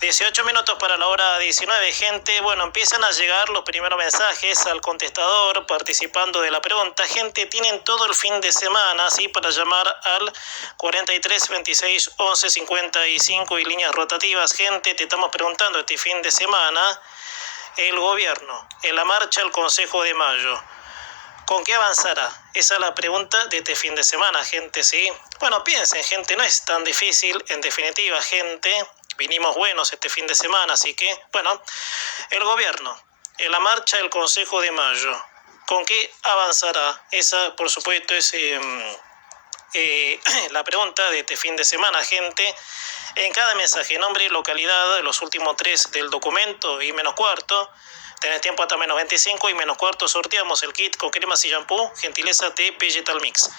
18 minutos para la hora 19, gente. Bueno, empiezan a llegar los primeros mensajes al contestador participando de la pregunta. Gente, tienen todo el fin de semana, ¿sí? Para llamar al 43 26 11 55 y líneas rotativas. Gente, te estamos preguntando este fin de semana, el gobierno, en la marcha al Consejo de Mayo, ¿con qué avanzará? Esa es la pregunta de este fin de semana, gente, ¿sí? Bueno, piensen, gente, no es tan difícil. En definitiva, gente, vinimos buenos este fin de semana, así que, bueno, el gobierno, en la marcha del Consejo de Mayo, ¿con qué avanzará? Esa, por supuesto, es la pregunta de este fin de semana, gente. En cada mensaje, nombre, localidad, los últimos 3 del documento y menos cuarto. Tenés tiempo hasta menos 25 y menos cuarto sorteamos el kit con cremas y shampoo, gentileza de Vegetal Mix.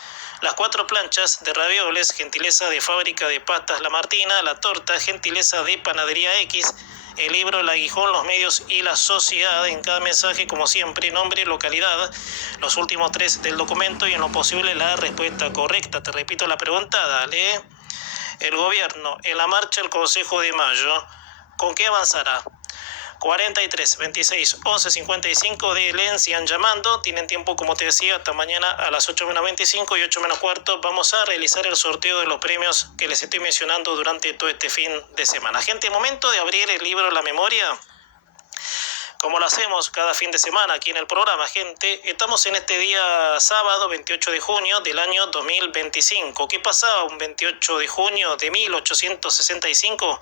Las 4 planchas de ravioles, gentileza de Fábrica de Pastas La Martina. La torta, gentileza de Panadería X. El libro, El Aguijón, los medios y la sociedad. En cada mensaje, como siempre, nombre, localidad, los últimos 3 del documento y en lo posible la respuesta correcta. Te repito la pregunta, dale. El gobierno, en la marcha al Consejo de Mayo, ¿con qué avanzará? 43 26 11 55 de sigan llamando. Tienen tiempo, como te decía, hasta mañana a las 8 menos 25 y 8 menos cuarto. Vamos a realizar el sorteo de los premios que les estoy mencionando durante todo este fin de semana. Gente, momento de abrir el libro La Memoria, como lo hacemos cada fin de semana aquí en el programa, gente. Estamos en este día sábado 28 de junio del año 2025. ¿Qué pasaba un 28 de junio de 1865?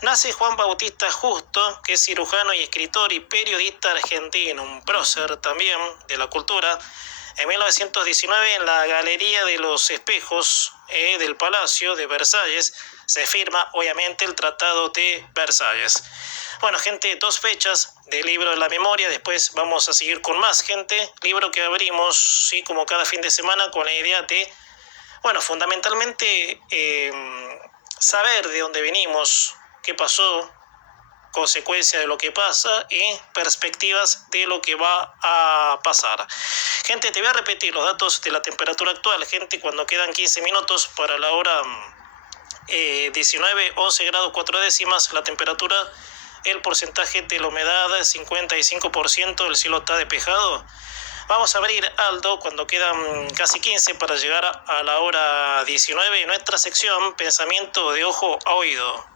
Nace Juan Bautista Justo, que es cirujano y escritor y periodista argentino, un prócer también de la cultura. En 1919, en la Galería de los Espejos del Palacio de Versalles, se firma, obviamente, el Tratado de Versalles. Bueno, gente, 2 fechas del libro de la memoria. Después vamos a seguir con más, gente. Libro que abrimos, sí, como cada fin de semana, con la idea de, bueno, fundamentalmente, saber de dónde venimos, qué pasó, consecuencia de lo que pasa y perspectivas de lo que va a pasar. Gente, te voy a repetir los datos de la temperatura actual, gente, cuando quedan 15 minutos para la hora 19, 11 grados 4 décimas, la temperatura, el porcentaje de la humedad 55%, el cielo está despejado. Vamos a abrir Aldo cuando quedan casi 15 para llegar a la hora 19, nuestra sección Pensamiento de Ojo a Oído.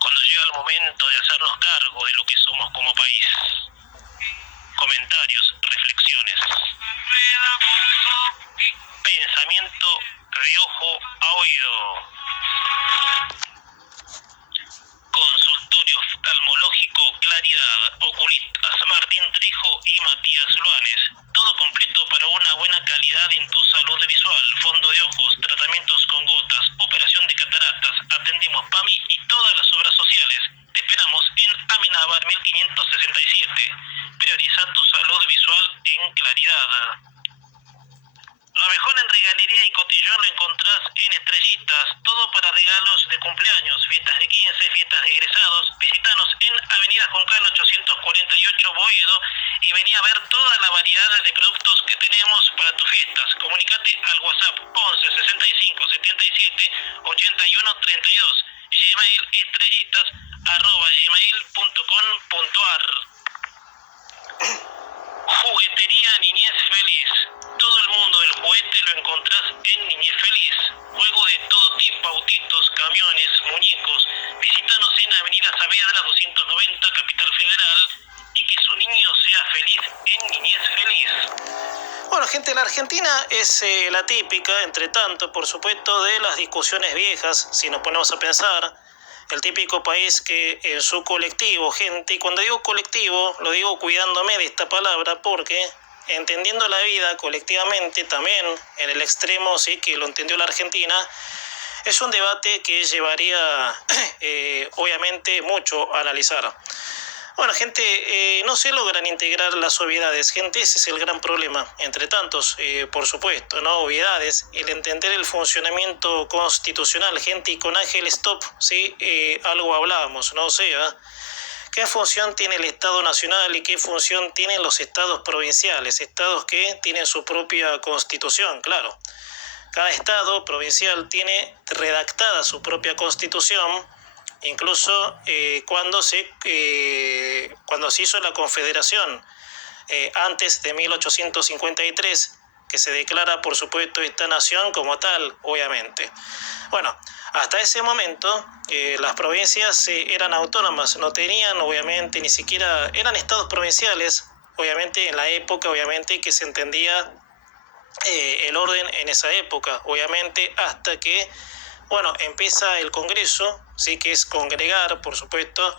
Cuando llega el momento de hacernos cargo de lo que somos como país. Comentarios, reflexiones elecciones. Pensamiento de ojo a oído. Consultorio oftalmológico Claridad, oculistas Martín Trejo y Matías Luanes. Todo completo para una buena calidad en tu salud visual. Fondo de ojos, tratamientos con gotas, operación de cataratas, atendemos PAMI y todas las obras sociales. Te esperamos en Amenábar 1567. Prioriza tu salud visual en Claridad. Lo mejor en regalería y cotillón lo encontrás en Estrellitas, todo para regalos de cumpleaños, fiestas de 15, fiestas de egresados. Visítanos en Avenida Juncal 848 Boedo y vení a ver toda la variedad de productos que tenemos para tus fiestas. Comunicate al WhatsApp 11 65 77 81 32 y Gmail estrellitas@gmail.com.ar. Juguetería Niñez Feliz. Todo el mundo del juguete lo encontrás en Niñez Feliz. Juego de todo tipo, autitos, camiones, muñecos. Visítanos en Avenida Saavedra 290, Capital Federal, y que su niño sea feliz en Niñez Feliz. Bueno, gente, la Argentina es la típica, entre tanto, por supuesto, de las discusiones viejas, si nos ponemos a pensar. El típico país que en su colectivo, gente, y cuando digo colectivo, lo digo cuidándome de esta palabra porque entendiendo la vida colectivamente, también en el extremo, sí, que lo entendió la Argentina, es un debate que llevaría, obviamente, mucho a analizar. Bueno, gente, no se logran integrar las obviedades, gente, ese es el gran problema, entre tantos, por supuesto, ¿no? Obviedades, el entender el funcionamiento constitucional, gente, y con Ángel Stop, ¿sí? Algo hablábamos, ¿no? O sea, ¿qué función tiene el Estado Nacional y qué función tienen los estados provinciales? Estados que tienen su propia constitución, claro. Cada estado provincial tiene redactada su propia constitución. Incluso cuando se hizo la Confederación antes de 1853, que se declara, por supuesto, esta nación como tal, obviamente. Bueno, hasta ese momento las provincias eran autónomas, no tenían, obviamente, ni siquiera, eran estados provinciales, obviamente, en la época, obviamente, que se entendía el orden en esa época, obviamente, hasta que bueno, empieza el Congreso, sí, que es congregar, por supuesto,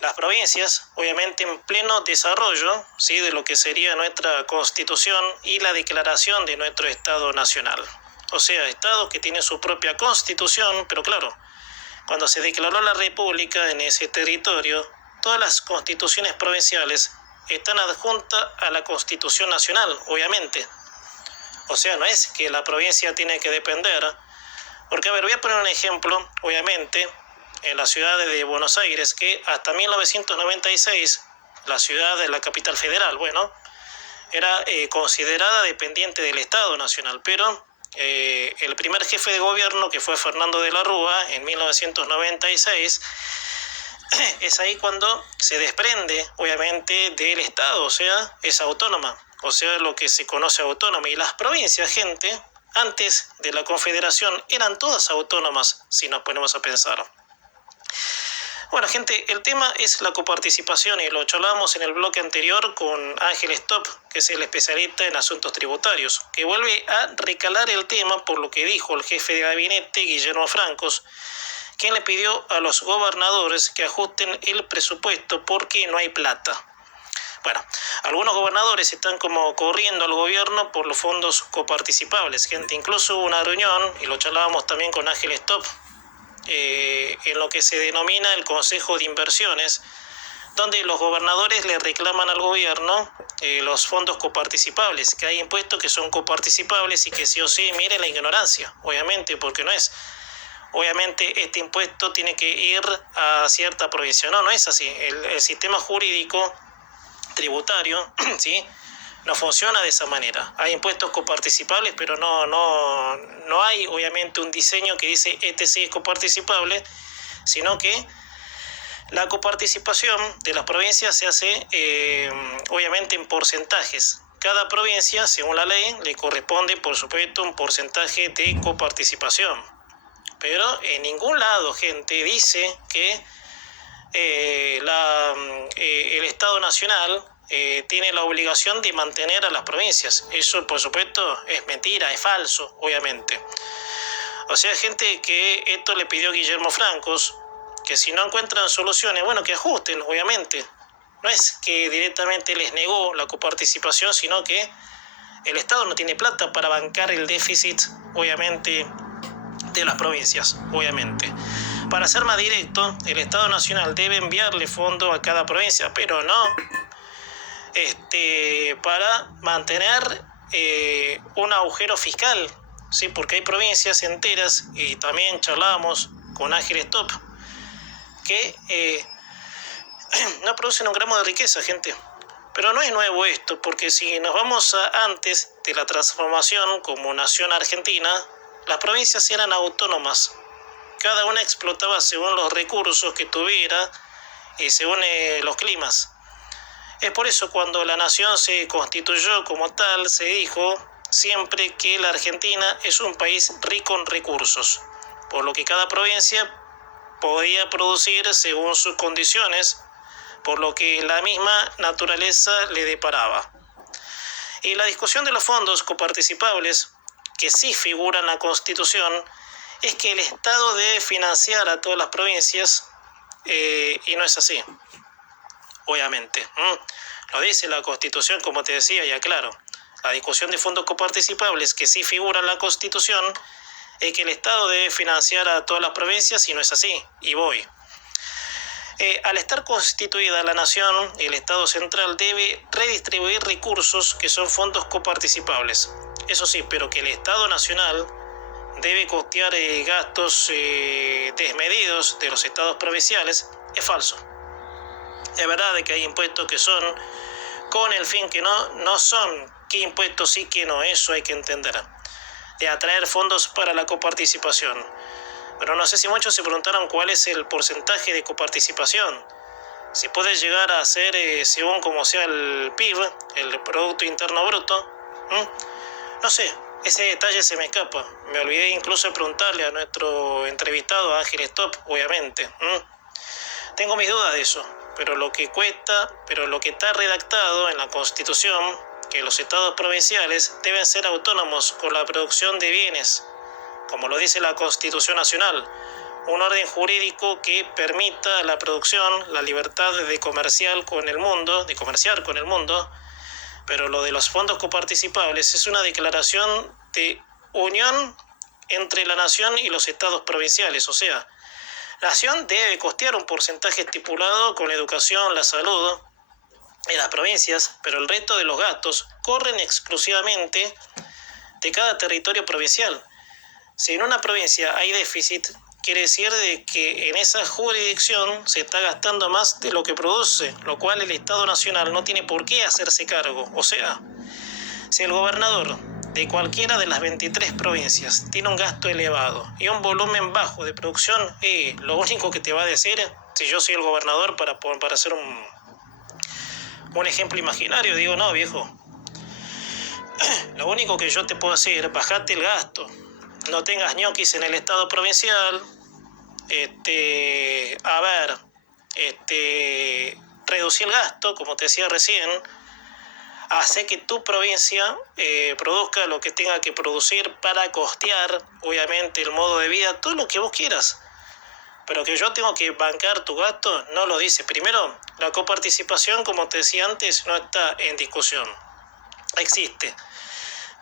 las provincias, obviamente en pleno desarrollo, sí, de lo que sería nuestra Constitución y la declaración de nuestro Estado Nacional. O sea, estados que tienen su propia Constitución, pero claro, cuando se declaró la República en ese territorio, todas las constituciones provinciales están adjuntas a la Constitución Nacional, obviamente. O sea, no es que la provincia tiene que depender, porque, a ver, voy a poner un ejemplo, obviamente, en la ciudad de Buenos Aires, que hasta 1996, la ciudad de la capital federal, bueno, era considerada dependiente del Estado Nacional, pero el primer jefe de gobierno, que fue Fernando de la Rúa, en 1996, es ahí cuando se desprende, obviamente, del Estado, o sea, es autónoma. O sea, lo que se conoce autónoma. Y las provincias, gente, antes de la Confederación, eran todas autónomas, si nos ponemos a pensar. Bueno, gente, el tema es la coparticipación y lo charlábamos en el bloque anterior con Ángel Stop, que es el especialista en asuntos tributarios, que vuelve a recalar el tema por lo que dijo el jefe de gabinete, Guillermo Francos, quien le pidió a los gobernadores que ajusten el presupuesto porque no hay plata. Bueno, algunos gobernadores están como corriendo al gobierno por los fondos coparticipables. Gente, incluso hubo una reunión, y lo charlábamos también con Ángel Stop, en lo que se denomina el Consejo de Inversiones, donde los gobernadores le reclaman al gobierno los fondos coparticipables, que hay impuestos que son coparticipables y que sí o sí, miren la ignorancia, obviamente, porque no es. Obviamente este impuesto tiene que ir a cierta provincia. No es así. El sistema jurídico tributario, ¿sí?, no funciona de esa manera. Hay impuestos coparticipables, pero no hay obviamente un diseño que dice este sí es coparticipable, sino que la coparticipación de las provincias se hace obviamente en porcentajes. Cada provincia, según la ley, le corresponde, por supuesto, un porcentaje de coparticipación. Pero en ningún lado, gente, dice que el Estado Nacional tiene la obligación de mantener a las provincias. Eso, por supuesto, es mentira, es falso, obviamente. O sea, gente que esto le pidió Guillermo Francos, que si no encuentran soluciones, bueno, que ajusten, obviamente. No es que directamente les negó la coparticipación, sino que el Estado no tiene plata para bancar el déficit, obviamente, de las provincias, obviamente. Para ser más directo, el Estado Nacional debe enviarle fondos a cada provincia, pero no para mantener un agujero fiscal, ¿sí? Porque hay provincias enteras, y también charlábamos con Ángel Stop, que no producen un gramo de riqueza, gente. Pero no es nuevo esto, porque si nos vamos a antes de la transformación como nación argentina, las provincias eran autónomas. Cada una explotaba según los recursos que tuviera y según los climas. Es por eso cuando la nación se constituyó como tal, se dijo siempre que la Argentina es un país rico en recursos, por lo que cada provincia podía producir según sus condiciones, por lo que la misma naturaleza le deparaba. Y la discusión de los fondos coparticipables, que sí figura en la Constitución, es que el Estado debe financiar a todas las provincias, y no es así, obviamente. Lo dice la Constitución, como te decía, ya claro. La discusión de fondos coparticipables, que sí figura en la Constitución, es que el Estado debe financiar a todas las provincias, y no es así, y voy. Al estar constituida la nación, el Estado central debe redistribuir recursos que son fondos coparticipables. Eso sí, pero que el Estado nacional debe costear gastos desmedidos de los estados provinciales es falso. Es verdad que hay impuestos que son con el fin que no son, qué impuestos sí, que no, eso hay que entender, de atraer fondos para la coparticipación. Pero no sé si muchos se preguntaron cuál es el porcentaje de coparticipación. Si puede llegar a ser, según como sea el PIB, el Producto Interno Bruto. No sé, ese detalle se me escapa. Me olvidé incluso de preguntarle a nuestro entrevistado, Ángel Stop, obviamente. Tengo mis dudas de eso, pero lo que está redactado en la Constitución, que los estados provinciales deben ser autónomos con la producción de bienes, como lo dice la Constitución Nacional, un orden jurídico que permita la producción, la libertad de comerciar con el mundo, pero lo de los fondos coparticipables es una declaración de unión entre la nación y los estados provinciales, o sea, la nación debe costear un porcentaje estipulado con la educación, la salud en las provincias, pero el resto de los gastos corren exclusivamente de cada territorio provincial. Si en una provincia hay déficit, quiere decir de que en esa jurisdicción se está gastando más de lo que produce, lo cual el Estado Nacional no tiene por qué hacerse cargo. O sea, si el gobernador de cualquiera de las 23 provincias tiene un gasto elevado y un volumen bajo de producción, lo único que te va a decir, si yo soy el gobernador, para hacer un ejemplo imaginario, digo, no, viejo, lo único que yo te puedo decir, bajate el gasto. No tengas ñoquis en el Estado provincial, reducir el gasto, como te decía recién, hace que tu provincia produzca lo que tenga que producir para costear, obviamente, el modo de vida, todo lo que vos quieras. Pero que yo tengo que bancar tu gasto, no lo dice. Primero, la coparticipación, como te decía antes, no está en discusión. Existe.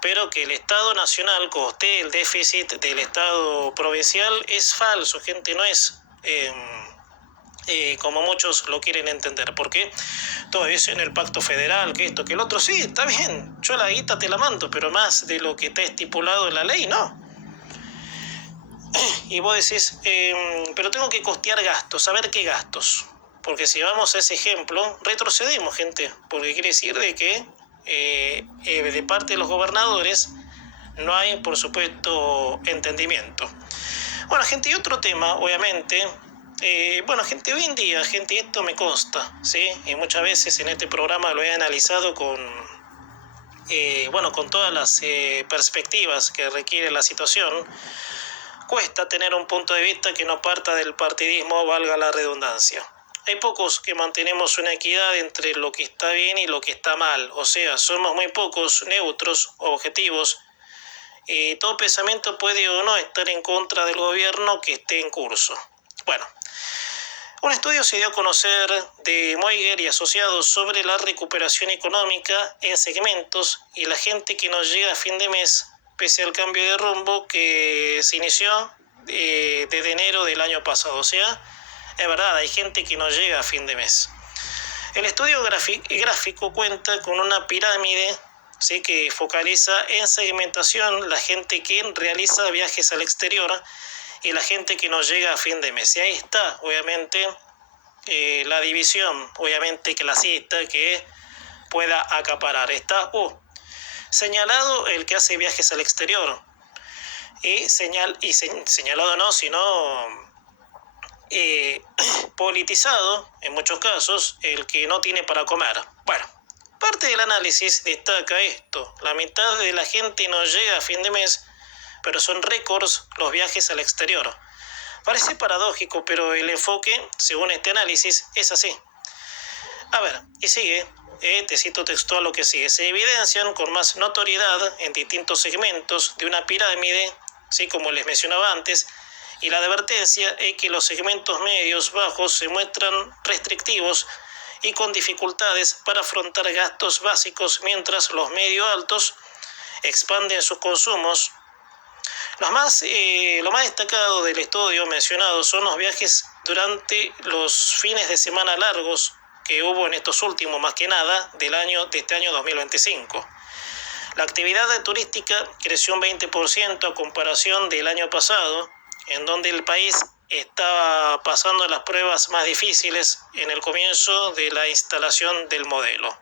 Pero que el Estado Nacional costee el déficit del Estado provincial es falso, gente, no es como muchos lo quieren entender. Porque todo es en el pacto federal, que esto, que el otro, sí, está bien, yo la guita te la mando, pero más de lo que está estipulado en la ley, no. Y vos decís, pero tengo que costear gastos, a ver qué gastos. Porque si vamos a ese ejemplo, retrocedemos, gente, porque quiere decir de que de parte de los gobernadores no hay, por supuesto, entendimiento. Bueno, gente, y otro tema, obviamente, gente, hoy en día, gente, esto me consta, ¿sí? Y muchas veces en este programa lo he analizado con todas las perspectivas que requiere la situación. Cuesta tener un punto de vista que no parta del partidismo, valga la redundancia. hay pocos que mantenemos una equidad entre lo que está bien y lo que está mal. O sea, somos muy pocos neutros, objetivos, y todo pensamiento puede o no estar en contra del gobierno que esté en curso. Bueno, un estudio se dio a conocer de Moiger y asociados sobre la recuperación económica en segmentos y la gente que nos llega a fin de mes, pese al cambio de rumbo que se inició desde enero del año pasado. O sea, es verdad, hay gente que no llega a fin de mes. El estudio gráfico cuenta con una pirámide, ¿sí?, que focaliza en segmentación la gente que realiza viajes al exterior y la gente que no llega a fin de mes. Y ahí está, obviamente, la división, obviamente clasista, que pueda acaparar. Está señalado el que hace viajes al exterior. Y señalado no, sino politizado, en muchos casos, el que no tiene para comer. Bueno, parte del análisis destaca esto: la mitad de la gente no llega a fin de mes, pero son récords los viajes al exterior. Parece paradójico, pero el enfoque, según este análisis, es así. A ver, y sigue, te cito textual lo que sigue: se evidencian con más notoriedad en distintos segmentos de una pirámide, ¿sí?, como les mencionaba antes, y la advertencia es que los segmentos medios bajos se muestran restrictivos y con dificultades para afrontar gastos básicos, mientras los medio altos expanden sus consumos. Lo más destacado del estudio mencionado son los viajes durante los fines de semana largos que hubo en estos últimos, más que nada, de este año 2025. La actividad turística creció un 20% a comparación del año pasado, en donde el país estaba pasando las pruebas más difíciles en el comienzo de la instalación del modelo.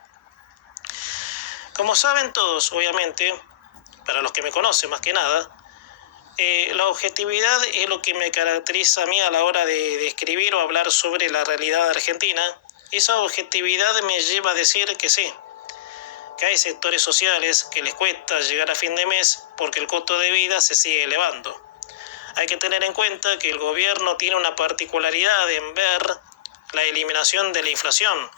Como saben todos, obviamente, para los que me conocen más que nada, la objetividad es lo que me caracteriza a mí a la hora de escribir o hablar sobre la realidad argentina. Esa objetividad me lleva a decir que sí, que hay sectores sociales que les cuesta llegar a fin de mes porque el costo de vida se sigue elevando. Hay que tener en cuenta que el gobierno tiene una particularidad en ver la eliminación de la inflación,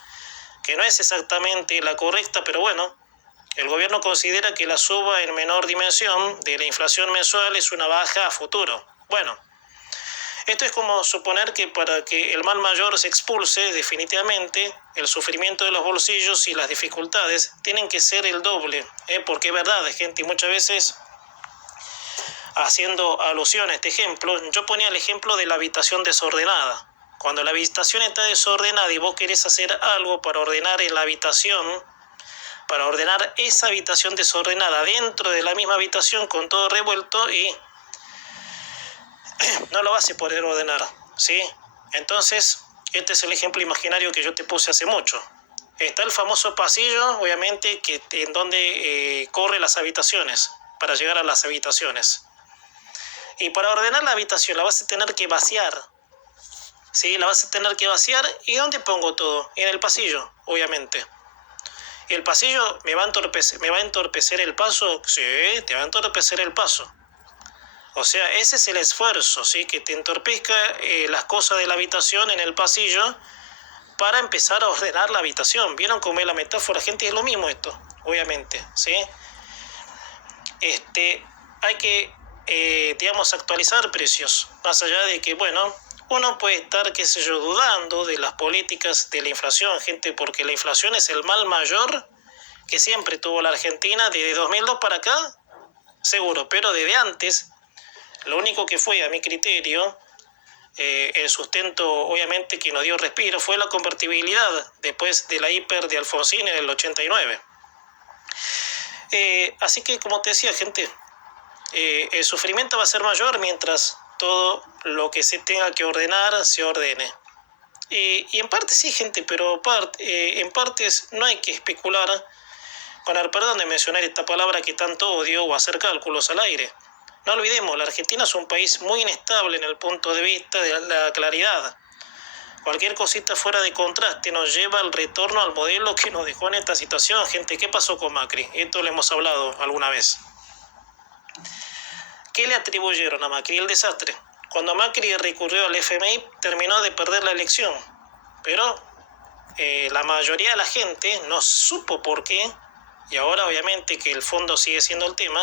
que no es exactamente la correcta, pero bueno, el gobierno considera que la suba en menor dimensión de la inflación mensual es una baja a futuro. Bueno, esto es como suponer que para que el mal mayor se expulse definitivamente, el sufrimiento de los bolsillos y las dificultades tienen que ser el doble, porque es verdad, gente, y muchas veces, haciendo alusión a este ejemplo, yo ponía el ejemplo de la habitación desordenada. Cuando la habitación está desordenada y vos querés hacer algo para ordenar en la habitación, para ordenar esa habitación desordenada dentro de la misma habitación con todo revuelto, y no lo vas a poder ordenar, ¿sí? Entonces, este es el ejemplo imaginario que yo te puse hace mucho. Está el famoso pasillo, obviamente, en donde corre las habitaciones, para llegar a las habitaciones. Y para ordenar la habitación la vas a tener que vaciar, ¿sí? La vas a tener que vaciar. ¿Y dónde pongo todo? En el pasillo, obviamente. ¿Y el pasillo me va a entorpecer el paso? Sí, te va a entorpecer el paso. O sea, ese es el esfuerzo, ¿sí?, que te entorpezca las cosas de la habitación en el pasillo para empezar a ordenar la habitación. ¿Vieron cómo es la metáfora, gente? Es lo mismo esto, obviamente, ¿sí? Hay que, actualizar precios, más allá de que, bueno, uno puede estar, qué sé yo, dudando de las políticas de la inflación, gente, porque la inflación es el mal mayor que siempre tuvo la Argentina desde 2002 para acá, seguro, pero desde antes, lo único que fue, a mi criterio, el sustento, obviamente, que nos dio respiro fue la convertibilidad después de la hiper de Alfonsín en el 89. Así que, como te decía, gente, el sufrimiento va a ser mayor mientras todo lo que se tenga que ordenar se ordene. Y en parte sí, gente, pero en partes no hay que especular, con el perdón de mencionar esta palabra que tanto odio, o hacer cálculos al aire. No olvidemos, la Argentina es un país muy inestable en el punto de vista de la claridad. Cualquier cosita fuera de contraste nos lleva al retorno al modelo que nos dejó en esta situación. Gente, ¿qué pasó con Macri? Esto lo hemos hablado alguna vez. ¿Qué le atribuyeron a Macri? El desastre. Cuando Macri recurrió al FMI, terminó de perder la elección. pero la mayoría de la gente no supo por qué, y ahora obviamente que el fondo sigue siendo el tema,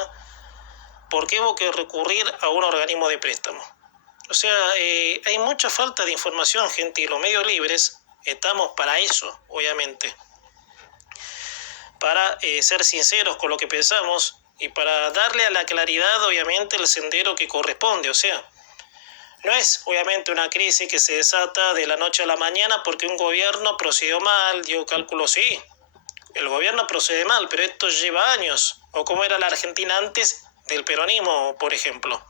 por qué hubo que recurrir a un organismo de préstamo. O sea, hay mucha falta de información, gente, y los medios libres estamos para eso, obviamente. Para ser sinceros con lo que pensamos y para darle a la claridad, obviamente, el sendero que corresponde. O sea, no es obviamente una crisis que se desata de la noche a la mañana porque un gobierno procedió mal, dio cálculos, sí. El gobierno procede mal, pero esto lleva años. O como era la Argentina antes del peronismo, por ejemplo.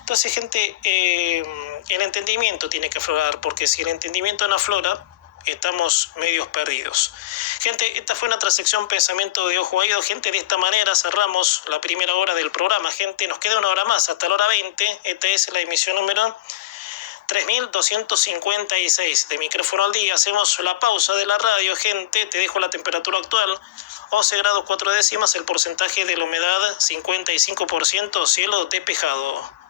Entonces, gente, el entendimiento tiene que aflorar, porque si el entendimiento no aflora, estamos medios perdidos. Gente, esta fue nuestra sección Pensamiento de Ojo Oído. Gente, de esta manera cerramos la primera hora del programa. Gente, nos queda una hora más, hasta la hora 20. Esta es la emisión número 3256 de Micrófono al Día. Hacemos la pausa de la radio, gente. Te dejo la temperatura actual, 11 grados 4 décimas, el porcentaje de la humedad 55%, cielo despejado.